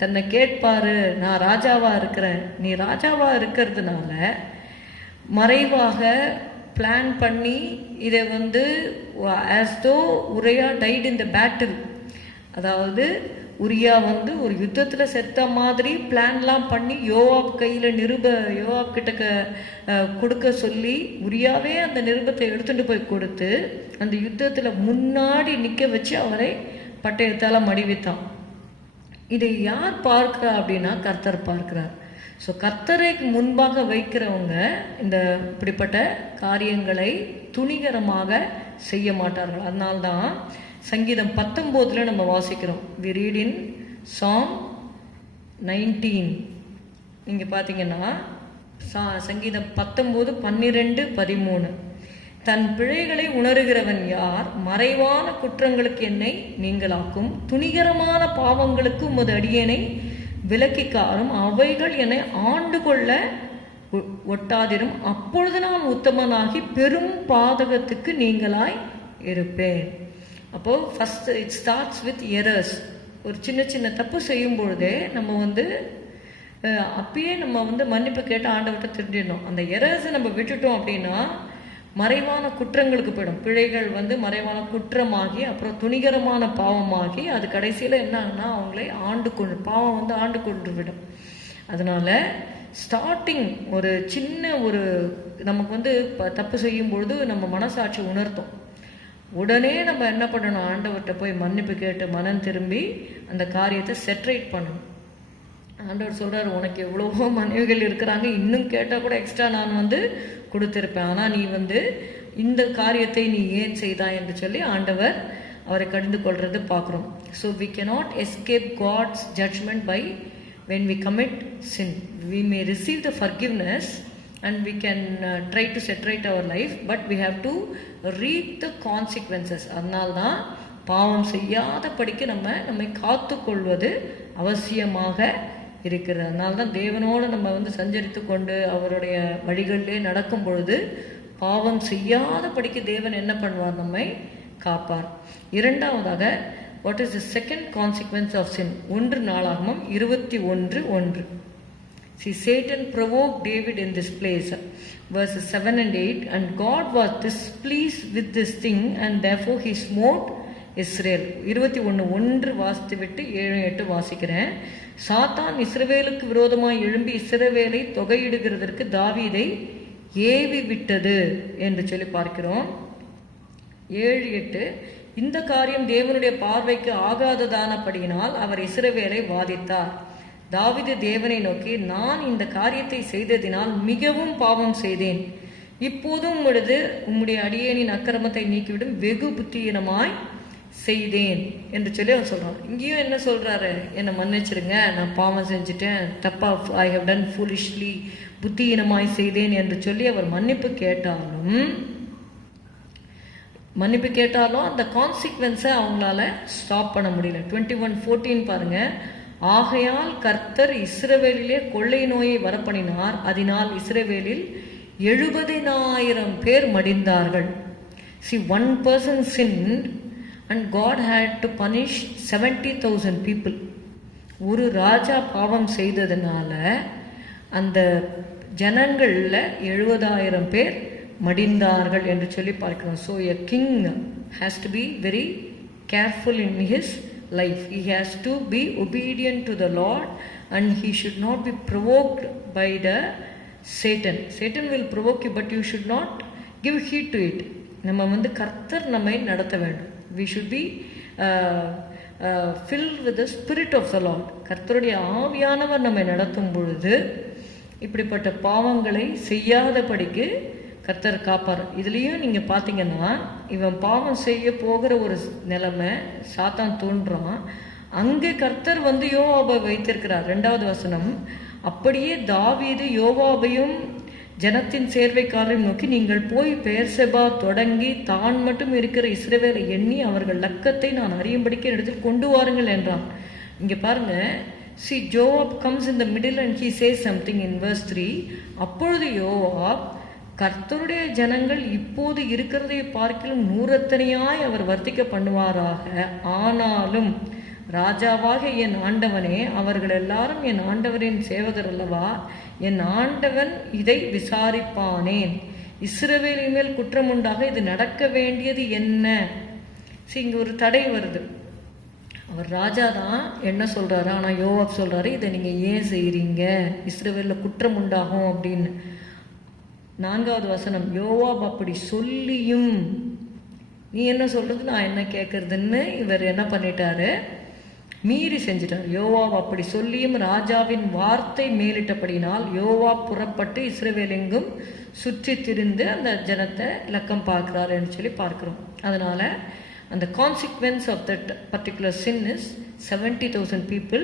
தன்னை கேட்பாரு. நான் ராஜாவாக இருக்கிறேன், நீ ராஜாவாக இருக்கிறதுனால மறைவாக பிளான் பண்ணி இதை as though Uriah tight in the battle, அதாவது உரியா ஒரு யுத்தத்தில் செத்த மாதிரி பிளான்லாம் பண்ணி யோவாப் கையில் யோவாப் கிட்ட கொடுக்க சொல்லி உரியாவே அந்த நிருபத்தை எடுத்துகிட்டு போய் கொடுத்து அந்த யுத்தத்தில் முன்னாடி நிற்க வச்சு அவரை பட்டயத்தால் மடிவித்தான். இதை யார் பார்க்கிறா அப்படின்னா கர்த்தர் பார்க்கிறார். ஸோ கர்த்தரைக்கு முன்பாக வைக்கிறவங்க இந்த இப்படிப்பட்ட காரியங்களை துணிகரமாக செய்ய மாட்டார்கள். அதனால்தான் சங்கீதம் 19 நம்ம வாசிக்கிறோம். We read in Psalm 19. நீங்கள் பார்த்தீங்கன்னா சங்கீதம் 19 12 13. தன் பிழைகளை உணர்கிறவன் யார்? மறைவான குற்றங்களுக்கு என்னை நீங்களாக்கும், துணிகரமான பாவங்களுக்கு உமது அடியேனை விலக்கிக்காரும், அவைகள் என்னை ஆண்டு கொள்ள ஒட்டாதிரும், அப்பொழுது நான் உத்தமனாகி பெரும் பாதகத்துக்கு நீங்களாய் இருப்பேன். அப்போது first it starts with errors. ஒரு சின்ன சின்ன தப்பு செய்யும் பொழுதே நம்ம அப்பயே நம்ம மன்னிப்பு கேட்டு ஆண்டவர்கிட்ட திருண்டிடணும். அந்த எரர்ஸை நம்ம விட்டுட்டோம் அப்படின்னா மறைவான குற்றங்களுக்கு போயிடும். பிழைகள் மறைவான குற்றமாகி அப்புறம் துணிகரமான பாவமாகி அது கடைசியில் என்னன்னா அவங்களே பாவம் ஆண்டு கொண்டு விடும். அதனால் ஸ்டார்டிங் ஒரு சின்ன நமக்கு தப்பு செய்யும் பொழுது நம்ம மனசாட்சி உணர்த்தும். உடனே நம்ம என்ன பண்ணணும், ஆண்டவர்கிட்ட போய் மன்னிப்பு கேட்டு மனம் திரும்பி அந்த காரியத்தை செட்ரைட் பண்ணணும். ஆண்டவர் சொல்கிறார், உனக்கு எவ்வளவோ மனைவிகள் இருக்கிறாங்க, இன்னும் கேட்டால் கூட எக்ஸ்ட்ரா நான் கொடுத்துருப்பேன், ஆனால் நீ இந்த காரியத்தை நீ ஏன் செய்தாய் என்று சொல்லி ஆண்டவர் அவரை கடிந்து கொள்வது பார்க்குறோம். So we cannot escape God's judgment by when we commit sin. We may receive the forgiveness and we can try to set right our life, but we have to reap the consequences. அதனால்தான் பாவம் செய்யாத படிக்க நம்மை காத்து கொள்வது அவசியமாக இருக்கிறது. அதனால தான் தேவனோடு நம்ம சஞ்சரித்து கொண்டு அவருடைய வழிகளிலே நடக்கும் பொழுது பாவம் செய்யாத படிக்க தேவன் என்ன பண்ணுவார், நம்மை காப்பார். இரண்டாவதாக, what is the second consequence of sin? 1 நாளாகமம் 21:1. See, Satan provoked David in this place, verses 7 and 8, and God was displeased with this thing, and therefore he smote Israel. 21:1 வாசித்து விட்டு 7-8 வாசிக்கிறேன். சாத்தான் இஸ்ரவேலுக்கு விரோதமாய் எழும்பி இஸ்ரவேலை தொகையிடுகிறதற்கு தாவீதை ஏவி விட்டது என்று சொல்லி பார்க்கிறோம். 7-8, இந்த காரியம் தேவனுடைய பார்வைக்கு ஆகாததானபடியினால் அவர் இஸ்ரவேலை வாதித்தார். தாவீது தேவனை நோக்கி, நான் இந்த காரியத்தை செய்ததினால் மிகவும் பாவம் செய்தேன், இப்போதும் உம்முடைய அடியேனின் அக்கிரமத்தை நீக்கிவிடும், வெகு புத்தியீனமாய் செய்தேன் என்று சொல்லி அவர் சொல்கிறான். இங்கேயும் என்ன சொல்கிறாரு, என்னை மன்னிச்சிருங்க, நான் பாவம் செஞ்சுட்டேன், தப்பாக ஐ ஹவ் டன் ஃபூலிஷ்லி, புத்தியீனமாய் செய்தேன் என்று சொல்லி அவர் மன்னிப்பு கேட்டாலும் அந்த கான்சிக்வன்ஸை அவங்களால ஸ்டாப் பண்ண முடியல. 21:14 பாருங்க. ஆகையால் கர்த்தர் இஸ்ரவேலிலே கொள்ளை நோயை வரப்பண்ணினார், அதனால் இஸ்ரவேலில் 70,000 பேர் மடிந்தார்கள். See, one person sinned and God had to punish 70,000 people. ஒரு ராஜா பாவம் செய்ததுனால அந்த ஜனங்களில் 70,000 பேர் மடிந்தார்கள் என்று சொல்லி பார்க்கிறோம். So a king has to be very careful in his life. He has to be obedient to the Lord and he should not be provoked by the Satan. Satan will provoke you, but you should not give heed to it. நம்ம கர்த்தர் நம்மை நடத்த வேண்டும். We should be filled with the spirit of the Lord. கர்த்தருடைய ஆவியானவர் நம்மை நடத்தும் பொழுது இப்படிப்பட்ட பாவங்களை செய்யாதபடிக்கு கர்த்தர் காப்பார். இதுலேயும் நீங்கள் பார்த்தீங்கன்னா, இவன் பாவம் செய்ய போகிற ஒரு நிலைமை சாத்தான் தோன்றான். அங்கே கர்த்தர் யோவாபை வைத்திருக்கிறார். 2வது வசனம், அப்படியே தாவீது யோவாபையும் ஜனத்தின் சேர்வைக்காரரையும் நோக்கி, நீங்கள் போய் பெயர்செபா தொடங்கி தான் மட்டும் இருக்கிற இஸ்ரவேலை எண்ணி அவர்கள் லக்கத்தை நான் அறியும்படிக்கு இடத்தில் கொண்டு வாருங்கள் என்றான். இங்கே பாருங்க, see, Joab comes in the middle and he says something in verse 3. அப்பொழுது யோவாப், கர்த்தருடைய ஜனங்கள் இப்போது இருக்கிறதை பார்க்கிலும் 100 அவர் வர்த்திக்க பண்ணுவாராக, ஆனாலும் ராஜாவாக என் ஆண்டவனே, அவர்கள் எல்லாரும் என் ஆண்டவரின் சேவகர் அல்லவா, என் ஆண்டவன் இதை விசாரிப்பானேன், இஸ்ரவேலின் மேல் குற்றம் உண்டாக இது நடக்க வேண்டியது என்ன? இங்கே ஒரு தடை வருது. அவர் ராஜா தான் என்ன சொல்கிறாரு, ஆனால் யோவாப் சொல்கிறாரு, இதை நீங்கள் ஏன் செய்கிறீங்க, இஸ்ரவேலில் குற்றம் உண்டாகும் அப்படின்னு. 4வது வசனம், யோவாப் அப்படி சொல்லியும் நீ என்ன சொல்கிறது, நான் என்ன கேட்குறதுன்னு இவர் என்ன பண்ணிட்டாரு, மீறி செஞ்சிட்டார். யோவாப் அப்படி சொல்லியும் ராஜாவின் வார்த்தை மேலிட்டபடினால் யோவாப் புறப்பட்டு இஸ்ரவேலெங்கும் சுற்றி திரிந்து அந்த ஜனத்தை இலக்கம் பார்க்குறாரு என்று சொல்லி பார்க்குறோம். அதனால் அந்த consequence of that particular sin is 70,000 people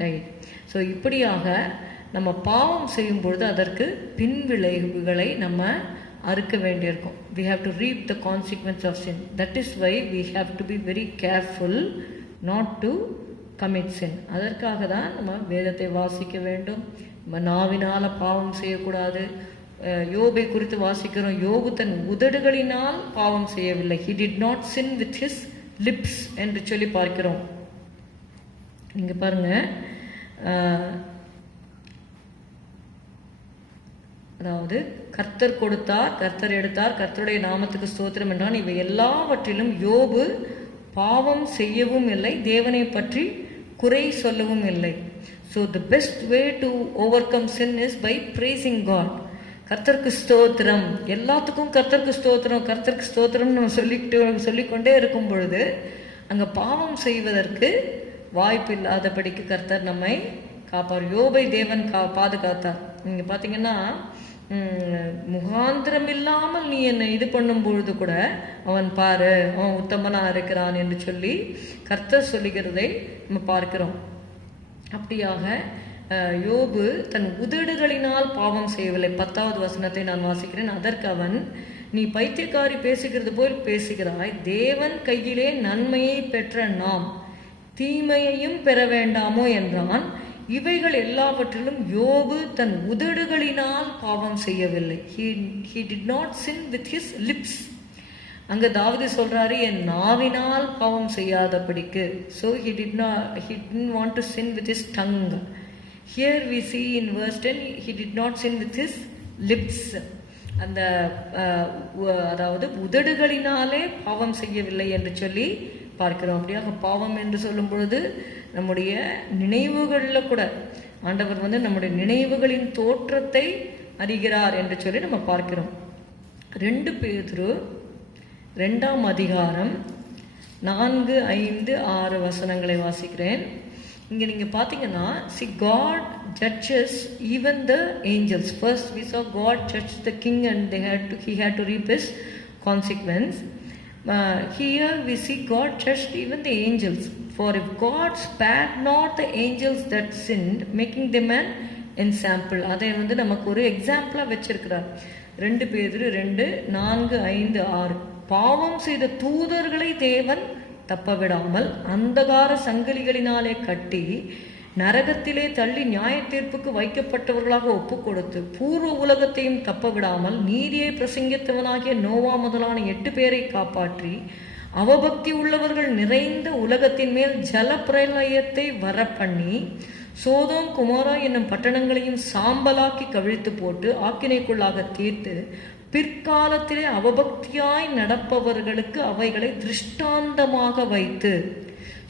died. So இப்படியாக நம்ம பாவம் செய்யும் பொழுது அதற்கு பின் விளைவுகளை நம்ம அறுக்க வேண்டியிருக்கும். We have to reap the consequence of sin. That is why we have to be very careful not to commit sin. அதற்காக தான் நம்ம வேதத்தை வாசிக்க வேண்டும். நம்ம நாவினால பாவம் செய்யக்கூடாது. யோபை குறித்து வாசிக்கிறோம், யோபு தன் உதடுகளினால் பாவம் செய்யவில்லை. he did not sin with his lips என்று சொல்லி பார்க்கிறோம். நீங்க பாருங்க, அதாவது கர்த்தர் கொடுத்தார், கர்த்தர் எடுத்தார், கர்த்தருடைய நாமத்துக்கு ஸ்தோத்திரம் என்றான். இவை எல்லாவற்றிலும் யோபு பாவம் செய்யவும் இல்லை, தேவனை பற்றி குறை சொல்லவும் இல்லை. So the best way to overcome sin is by praising God. கர்த்தருக்கு ஸ்தோத்திரம், எல்லாத்துக்கும் கர்த்தருக்கு ஸ்தோத்திரம், கர்த்தருக்கு ஸ்தோத்திரம் நம்ம சொல்லிக்கொண்டே இருக்கும் பொழுது அங்கே பாவம் செய்வதற்கு வாய்ப்பு இல்லாதபடிக்கு கர்த்தர் நம்மை காப்பார். யோபை தேவன் பாதுகாத்தார். நீங்கள் பார்த்தீங்கன்னா, முகாந்திரம் இல்லாமல் நீ என்னை இது பண்ணும் பொழுது கூட அவன் பாரு, அவன் உத்தமனா இருக்கிறான் என்று சொல்லி கர்த்தர் சொல்லுகிறதை நம்ம பார்க்கிறோம். அப்படியாக யோபு தன் உதடுகளினால் பாவம் செய்யவில்லை. 10வது வசனத்தை நான் வாசிக்கிறேன். அதற்கு அவன், நீ பைத்தியக்காரி பேசுகிறது போல் பேசுகிறாய், தேவன் கையிலே நன்மையை பெற்ற நாம் தீமையையும் பெற வேண்டாமோ என்றான். இவைகள் எல்லாவற்றிலும் யோபு தன் உதடுகளினால் பாவம் செய்யவில்லை. he did not sin with his lips. அங்க தாவீது சொல்றாரு, என் நாவினால் பாவம் செய்யாதபடிக்கு. so he didn't want to sin with his tongue. here we see in verse 10 he did not sin with his lips. அந்த அதாவது உதடுகளினாலே பாவம் செய்யவில்லை என்று சொல்லி பார்க்கிறோம். அப்படியாக பாவம் என்று சொல்லும் பொழுது நம்முடைய நினைவுகளில் கூட ஆண்டவர் நம்முடைய நினைவுகளின் தோற்றத்தை அறிகிறார் என்று சொல்லி நம்ம பார்க்கிறோம். 2 பேதுரு 2ஆம் அதிகாரம் 4, 5, 6 வசனங்களை வாசிக்கிறேன். இங்கே நீங்கள் பார்த்தீங்கன்னா, see God judges even the angels. First we saw God judge the king and he had to reap his consequence. Here we see God judged even the angels. For if God spared not the angels that sinned, making them an example. அதை நமக்கு ஒரு எக்ஸாம்பிளாக வச்சிருக்கிறார். 2 பேதுரு 2, 4, 5, 6. பாவம் செய்த தூதர்களை தேவன் தப்ப விடாமல் அந்தகார சங்கிலிகளினாலே கட்டி நரகத்திலே தள்ளி நியாய தீர்ப்புக்கு வைக்கப்பட்டவர்களாக ஒப்பு கொடுத்து பூர்வ உலகத்தையும் தப்ப விடாமல் நீதியை பிரசங்கித்தவனாகிய நோவா முதலான 8 பேரை காப்பாற்றி அவபக்தி உள்ளவர்கள் நிறைந்த உலகத்தின் மேல் ஜல பிரளயத்தை வரப்பண்ணி சோதோம் குமாரா என்னும் பட்டணங்களையும் சாம்பலாக்கி கவிழ்த்து போட்டு ஆக்கினைக்குள்ளாக தீர்த்து பிற்காலத்திலே அவபக்தியாய் நடப்பவர்களுக்கு அவைகளை திருஷ்டாந்தமாக வைத்து.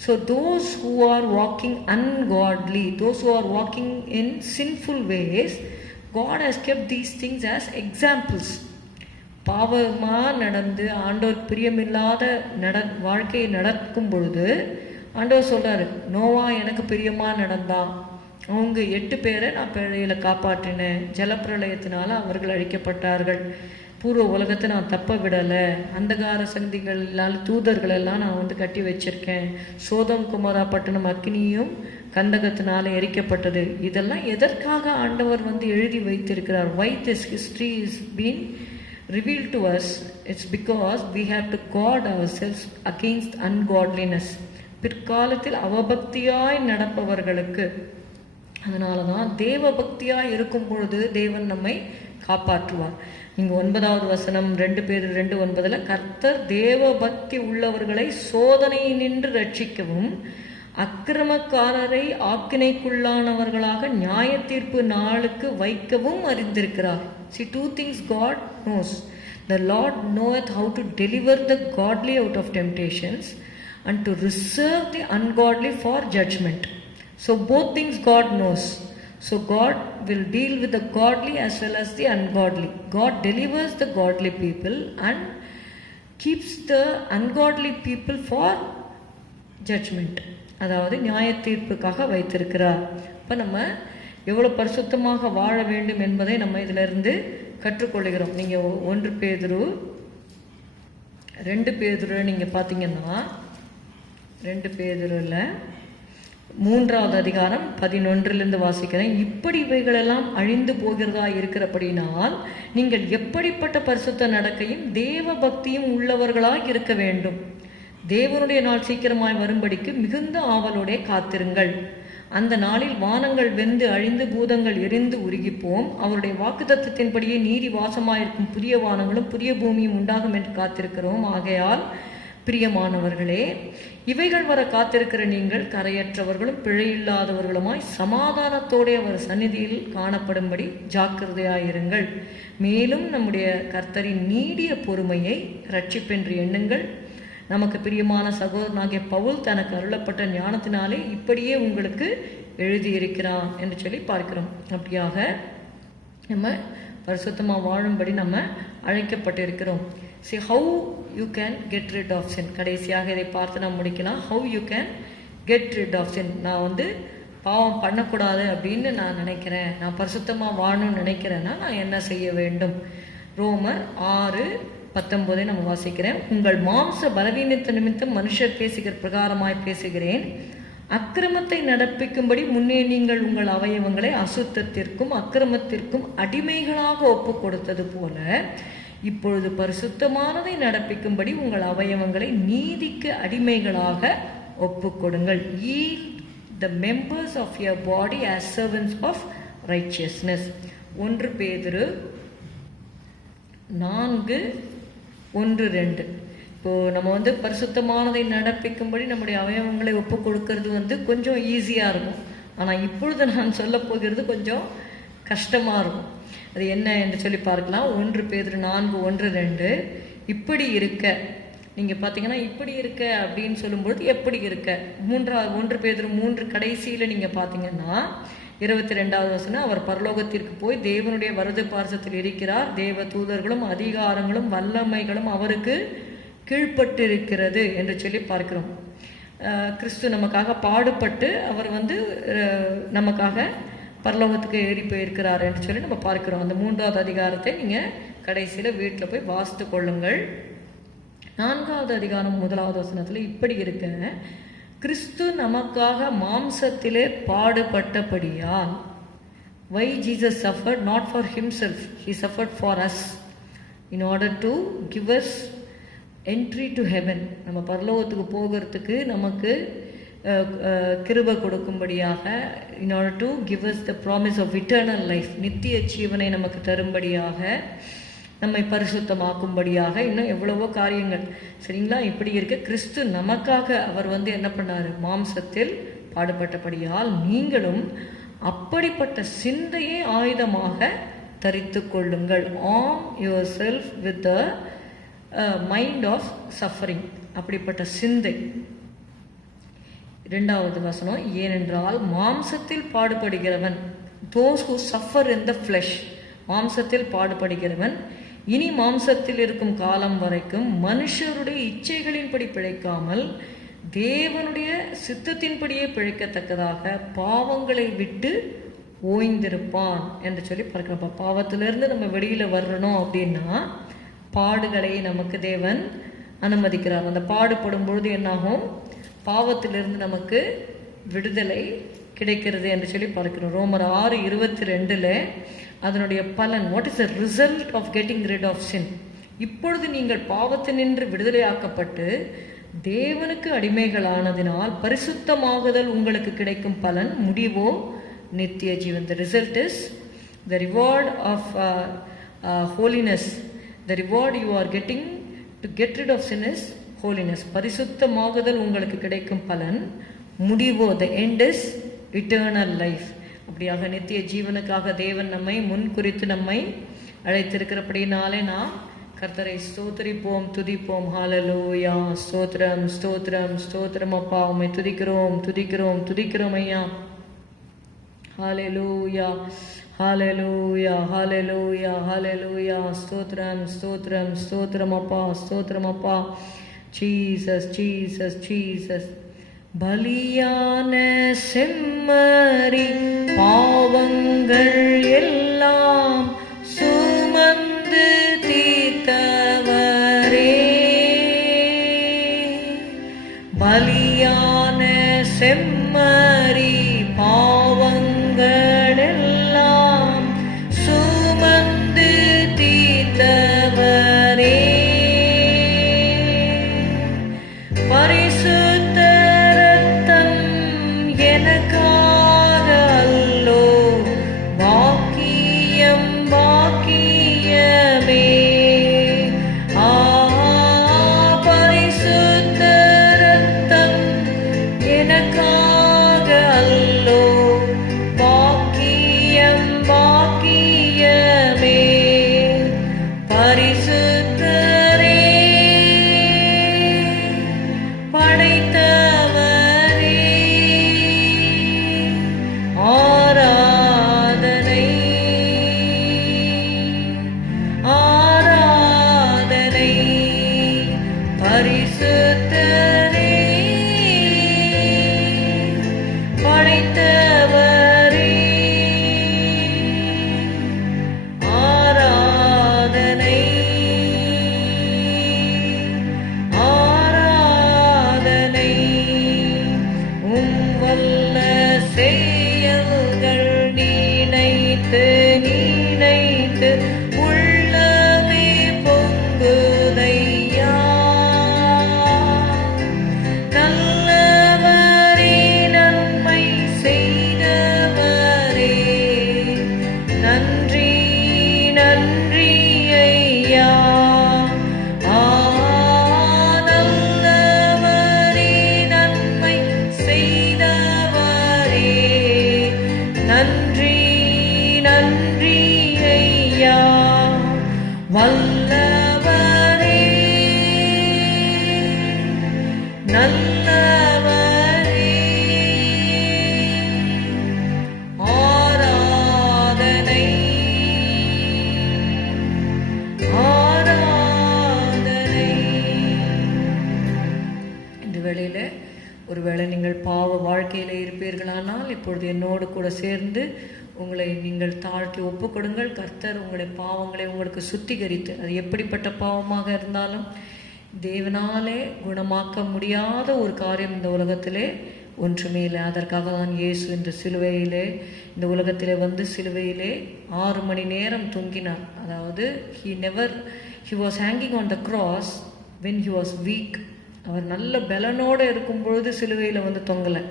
So those who are walking ungodly, those who are walking in sinful ways, God has kept these things as examples. பாவமா நடந்து ஆண்டவர் பிரியமில்லாத வாழ்க்கையை நடக்கும் பொழுது ஆண்டவர் சொல்றாரு, நோவா எனக்கு பிரியமா நடந்தான், அவங்க 8 பேரை நான் பிழையில காப்பாற்றினேன், ஜலப்பிரளயத்தினால அவர்கள் அழிக்கப்பட்டார்கள், பூர்வ உலகத்தை நான் தப்ப விடலை, அந்தகார சக்திகளால் தூதர்கள் எல்லாம் நான் கட்டி வச்சிருக்கேன், சோதம் குமாரா பட்டணம் அக்னியும் கந்தகத்தினால எரிக்கப்பட்டது. இதெல்லாம் எதற்காக ஆண்டவர் எழுதி வைத்திருக்கிறார்? why this history is being revealed to us? It's because we have to guard ourselves against ungodliness. பிற்காலத்தில் அவபக்தியாய் நடப்பவர்களுக்கு. அதனால தான் தேவ பக்தியாய் இருக்கும் பொழுது தேவன் நம்மை காப்பாற்றுவார். இங்கே 9வது வசனம் 2 பேர் 2:9 கர்த்தர் தேவ பக்தி உள்ளவர்களை சோதனை நின்று ரட்சிக்கவும் அக்கிரமக்காரரை ஆக்கினைக்குள்ளானவர்களாக நியாய தீர்ப்பு நாளுக்கு வைக்கவும் அறிந்திருக்கிறார். See, 2 things God knows. The Lord knoweth how to deliver the godly out of temptations and to reserve the ungodly for judgment. So both things God knows. So God will deal with the godly as well as the ungodly. God delivers the godly people and keeps the ungodly people for judgment. அதாவது நியாய தீர்ப்புக்காக வைத்திருக்கிறார். இப்போ நம்ம எவ்வளோ பரிசுத்தமாக வாழ வேண்டும் என்பதை நம்ம இதிலிருந்து கற்றுக்கொள்கிறோம். நீங்கள் 1 பேதுரு 2 பேதுரு நீங்கள் பார்த்தீங்கன்னா 2 பேதுருல 3வது அதிகாரம் 11 வாசிக்கிறேன். இப்படி இவைகளெல்லாம் அழிந்து போகிறதா இருக்கிறபடினால் நீங்கள் எப்படிப்பட்ட பரிசுத்த நடக்கையும் தேவ பக்தியும் உள்ளவர்களாக இருக்க வேண்டும். தேவனுடைய நாள் சீக்கிரமாய் வரும்படிக்கு மிகுந்த ஆவலோடே காத்திருங்கள். அந்த நாளில் வானங்கள் வெந்து அழிந்து பூதங்கள் எரிந்து உருகிப்போம். அவருடைய வாக்குத்தத்தத்தின்படியே நீதி வாசமாயிருக்கும் புதிய வானங்களும் புதிய பூமியும் உண்டாகும் என்று காத்திருக்கிறோம். ஆகையால் பிரியமானவர்களே, இவைகள் வர காத்திருக்கிற நீங்கள் கரையற்றவர்களும் பிழையில்லாதவர்களுமாய் சமாதானத்தோടെ அவர் சந்நிதியில் காணப்படும்படி ஜாக்கிரதையாயிருங்கள். மேலும் நம்முடைய கர்த்தரின் நீடிய பொறுமையை இரட்சிப்பென்று எண்ணுங்கள். நமக்கு பிரியமான சகோதரனாகிய பவுல் தனக்கு அருளப்பட்ட ஞானத்தினாலே இப்படியே உங்களுக்கு எழுதியிருக்கிறான் என்று சொல்லி பார்க்கிறோம். அப்படியாக நம்ம பரிசுத்தமாக வாழும்படி நம்ம அழைக்கப்பட்டிருக்கிறோம். See how you can get rid of sin. கடைசியாக இதை பார்த்து நாம் முடிக்கலாம். How you can get rid of sin. நான் பாவம் பண்ணக்கூடாது அப்படின்னு நான் நினைக்கிறேன், நான் பரிசுத்தமாக வாழணும்னு நினைக்கிறேன்னா நான் என்ன செய்ய வேண்டும்? ரோமர் 6:19 நம்ம வாசிக்கிறேன். உங்கள் மாம்ச பலவீனத்த நிமித்தம் மனுஷர் பேசுகிற பிரகாரமாய் பேசுகிறேன். அக்கிரமத்தை நடப்பிக்கும்படி முன்னே நீங்கள் உங்கள் அவயவங்களை அசுத்தத்திற்கும் அக்கிரமத்திற்கும் அடிமைகளாக ஒப்பு கொடுத்தது போல இப்பொழுது பரிசுத்தமானதை நடப்பிக்கும்படி உங்கள் அவயவங்களை நீதிக்கு அடிமைகளாக ஒப்பு கொடுங்கள். Yield the members of your body as servants of righteousness. 1 பேதுரு 4:1-2. இப்போது நம்ம பரிசுத்தமானதை நடப்பிக்கும்படி நம்முடைய அவயவங்களை ஒப்பு கொடுக்கறது கொஞ்சம் ஈஸியாக இருக்கும். ஆனால் இப்பொழுது நான் சொல்ல போகிறது கொஞ்சம் கஷ்டமாக இருக்கும். அது என்ன என்று சொல்லி பார்க்கலாம். 1 பேதுரு 4:1-2. இப்படி இருக்க, நீங்கள் பார்த்தீங்கன்னா இப்படி இருக்க அப்படின்னு சொல்லும்பொழுது எப்படி இருக்க, 1 பேதுரு 3 கடைசியில் நீங்கள் பார்த்தீங்கன்னா 22வது வசனம், அவர் பரலோகத்திற்கு போய் தேவனுடைய வலது பார்சத்தில் இருக்கிறார், தேவ தூதர்களும் அதிகாரங்களும் வல்லமைகளும் அவருக்கு கீழ்ப்பட்டிருக்கிறது என்று சொல்லி பார்க்கிறோம். கிறிஸ்து நமக்காக பாடுபட்டு அவர் நமக்காக பரலோகத்துக்கு ஏறி போயிருக்கிறார் என்று சொல்லி நம்ம பார்க்கிறோம். அந்த 3வது அதிகாரத்தை நீங்கள் கடைசியில் வீட்டில் போய் வாசித்து கொள்ளுங்கள். 4வது அதிகாரம் 1வது வசனத்தில் இப்படி இருக்க, கிறிஸ்து நமக்காக மாம்சத்திலே பாடுபட்டபடியால், why Jesus suffered not for himself, he suffered for us in order to give us entry to heaven. நம்ம பரலோகத்துக்கு போகிறதுக்கு நமக்கு கிருபை கொடுக்கும்படியாக, in order to give us the promise of eternal life, நித்திய ஜீவனை நமக்கு தரும்படியாக, நம்மை பரிசுத்தமாக்கும்படியாக, இன்னும் எவ்வளவோ காரியங்கள். சரிங்களா? இப்படி இருக்க கிறிஸ்து நமக்காக அவர் என்ன பண்ணார்? மாம்சத்தில் பாடுபட்டபடியால் நீங்களும் அப்படிப்பட்ட சிந்தையை ஆயுதமாக தரித்து கொள்ளுங்கள். arm yourself with the mind of suffering. அப்படிப்பட்ட சிந்தை. 2வது வசனம், ஏனென்றால் மாம்சத்தில் பாடுபடுகிறவன், those who suffer in the flesh, மாம்சத்தில் பாடுபடுகிறவன் இனி மாம்சத்தில் இருக்கும் காலம் வரைக்கும் மனுஷருடைய இச்சைகளின்படி பிழைக்காமல் தேவனுடைய சித்தத்தின்படியே பிழைக்கத்தக்கதாக பாவங்களை விட்டு ஓய்ந்திருப்பான் என்று சொல்லி பார்க்கிறோம். பாவத்திலிருந்து நம்ம வெளியில் வரணும் அப்படின்னா பாடுகளை நமக்கு தேவன் அனுமதிக்கிறார். அந்த பாடுபடும் பொழுது என்னாகும்? பாவத்திலிருந்து நமக்கு விடுதலை கிடைக்கிறது என்று சொல்லி பார்க்கிறோம். ரோமர் 6:22 அதனுடைய பலன், what is the result of getting rid of sin? இப்பொழுது நீங்கள் பாவத்தினின்று விடுதலையாக்கப்பட்டு தேவனுக்கு அடிமைகளானதினால் பரிசுத்தமாகுதல் உங்களுக்கு கிடைக்கும் பலன் முடிவோ நித்திய ஜீவன். The result is the reward of holiness. The reward you are getting to get rid of sin is holiness. பரிசுத்தமாகுதல் உங்களுக்கு கிடைக்கும் பலன் முடிவோ, the end is eternal life. அப்படியாக நித்திய ஜீவனுக்காக தேவன் நம்மை முன்குறித்து நம்மை அழைத்திருக்கிறபடினாலே நாம் கர்த்தரை ஸ்தோத்திரிப்போம், துதிப்போம். ஹalleluya, ஸ்தோத்திரம் ஸ்தோத்திரம் ஸ்தோத்திரம் அப்பா, உம்மை துதிக்கிறோம் துதிக்கிறோம் துதிக்கிறோம் ஐயா. ஹalleluya ஹalleluya ஹalleluya ஹalleluya, ஸ்தோத்திரம் ஸ்தோத்திரம் ஸ்தோத்திரம் அப்பா, ஸ்தோத்திரம் அப்பா. Jesus Jesus Jesus. பலியான செம்மறி பாவங்கள் எல்லாம் சுமந்து தீர்த்தவரே, பலியான செம்மறி பாவங்கள் எல்லாம் சுமந்து தீர்த்தவரே, வல்லவரே நல்லவரே ஆராதனை ஆராதனை. இந்த வேளையில ஒருவேளை நீங்கள் பாவ வாழ்க்கையில் இருப்பீர்களானால் இப்பொழுது என்னோடு கூட சேர்ந்து உங்களை நீங்கள் தாழ்த்தி ஒப்புக்கொடுங்கள். கர்த்தர் உங்களுடைய பாவங்களை உங்களுக்கு சுத்திகரித்து, அது எப்படிப்பட்ட பாவமாக இருந்தாலும் தேவனாலே குணமாக்க முடியாத ஒரு காரியம் இந்த உலகத்திலே ஒன்றுமே இல்லை. அதற்காக தான் இயேசு இந்த சிலுவையிலே, இந்த உலகத்திலே வந்து சிலுவையிலே 6 மணி நேரம் தொங்கினார். அதாவது he was hanging on the cross when he was weak. அவர் நல்ல பலனோடு இருக்கும் பொழுது சிலுவையில் வந்து தொங்கலை.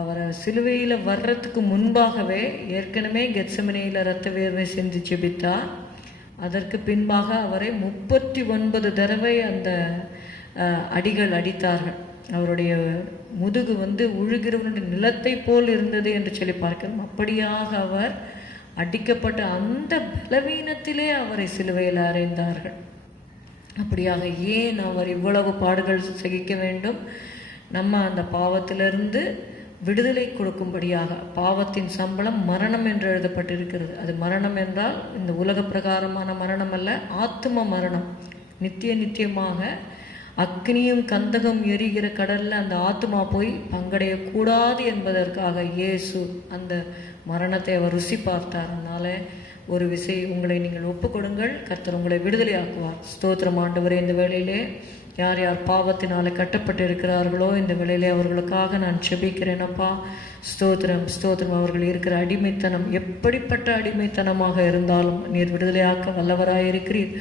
அவரை சிலுவையில் வர்றதுக்கு முன்பாகவே ஏற்கனவே கெத்செமனேயில் இரத்த வேர்வை செஞ்சு ஜெபித்தார். அதற்கு பின்பாக அவரை 39 தடவை அந்த அடிகள் அடித்தார்கள். அவருடைய முதுகு வந்து உழுகிறவனுடைய நிலத்தை போல் இருந்தது என்று சொல்லி பார்க்கிறோம். அப்படியாக அவர் அடிக்கப்பட்ட அந்த பலவீனத்திலே அவரை சிலுவையில் அறைந்தார்கள். அப்படியாக ஏன் அவர் இவ்வளவு பாடுகள் சகிக்க வேண்டும்? நம்ம அந்த பாவத்திலிருந்து விடுதலை கொடுக்கும்படியாக. பாவத்தின் சம்பளம் மரணம் என்று எழுதப்பட்டிருக்கிறது. அது மரணம் என்றால் இந்த உலக பிரகாரமான மரணம் அல்ல, ஆத்ம மரணம். நித்தியமாக அக்னியும் கந்தகம் எரிகிற கடல்ல அந்த ஆத்மா போய் பங்கடையக்கூடாது என்பதற்காக இயேசு அந்த மரணத்தை அவர் ருசி பார்த்தார். அதனால ஒரு விசை உங்களை நீங்கள் ஒப்புக்கொடுங்கள், கர்த்தர் உங்களை விடுதலை ஆக்குவார். ஸ்தோத்திரம் ஆண்டவரே. இந்த வேளையிலே யார் யார் பாவத்தினாலே கட்டப்பட்டு இருக்கிறார்களோ இந்த வேளையிலே அவர்களுக்காக நான் செபிக்கிறேன் அப்பா. ஸ்தோத்திரம் ஸ்தோத்திரம். அவர்கள் இருக்கிற அடிமைத்தனம் எப்படிப்பட்ட அடிமைத்தனமாக இருந்தாலும் நீர் விடுதலையாக்க வல்லவராயிருக்கிறீர்.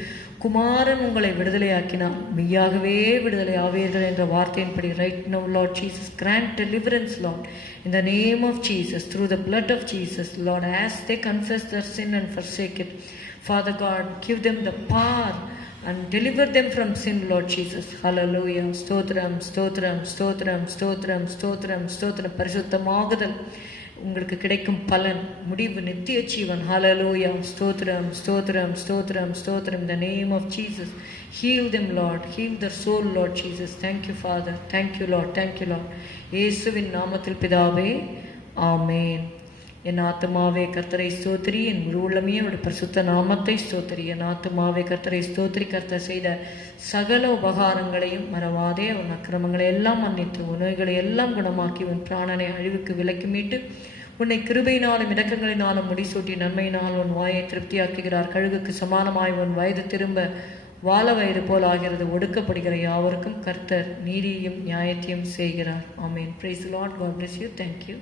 குமாரன் உங்களை விடுதலையாக்கினால் மெய்யாகவே விடுதலை ஆவீர்கள் என்ற வார்த்தையின்படி right now Lord Jesus grant deliverance Lord in the name of Jesus through the blood of Jesus Lord, as they confess their sin and forsake it, Father God, give them the power and deliver them from sin Lord Jesus. Hallelujah. ஸ்தோத்திரம் ஸ்தோத்திரம் ஸ்தோத்திரம் ஸ்தோத்திரம் ஸ்தோத்திரம் ஸ்தோத்திரம். பரிசுத்தமாகுதல் உங்களுக்கு கிடைக்கும் பலன், முடிவு நித்திய ஜீவன். ஹல்லேலூயா. ஸ்தோத்திரம் ஸ்தோத்திரம் ஸ்தோத்திரம் ஸ்தோத்திரம். In the name of Jesus, heal them Lord, heal their soul Lord Jesus. Thank you Father, thank you Lord, thank you Lord. இயேசுவின் நாமத்தில் பிதாவே, ஆமென். என் ஆத்துமாவே கர்த்தரை ஸ்தோத்திரி, என் முழு உள்ளமே அவருடைய பரிசுத்த நாமத்தை ஸ்தோத்திரி. என் ஆத்துமாவே கர்த்தரை ஸ்தோத்திரி. கர்த்தர் செய்த சகல உபகாரங்களையும் மறவாதே. அவன் அக்கிரமங்களை எல்லாம் மன்னித்து, நோய்களை எல்லாம் குணமாக்கி, உன் பிராணனை அழிவுக்கு விலக்கி மீட்டு, உன்னை கிருபையினாலும் இடக்கங்களினாலும் முடிசூட்டி நன்மையினால் உன் வாயை திருப்தியாக்குகிறார். கழுகுக்கு சமானமாய் உன் வயது திரும்ப வாழ வயது போல் ஆகிறது. ஒடுக்கப்படுகிற யாவருக்கும் கர்த்தர் நீதியையும் நியாயத்தையும் செய்கிறார். ஆமென். Praise the Lord. God bless you. Thank you.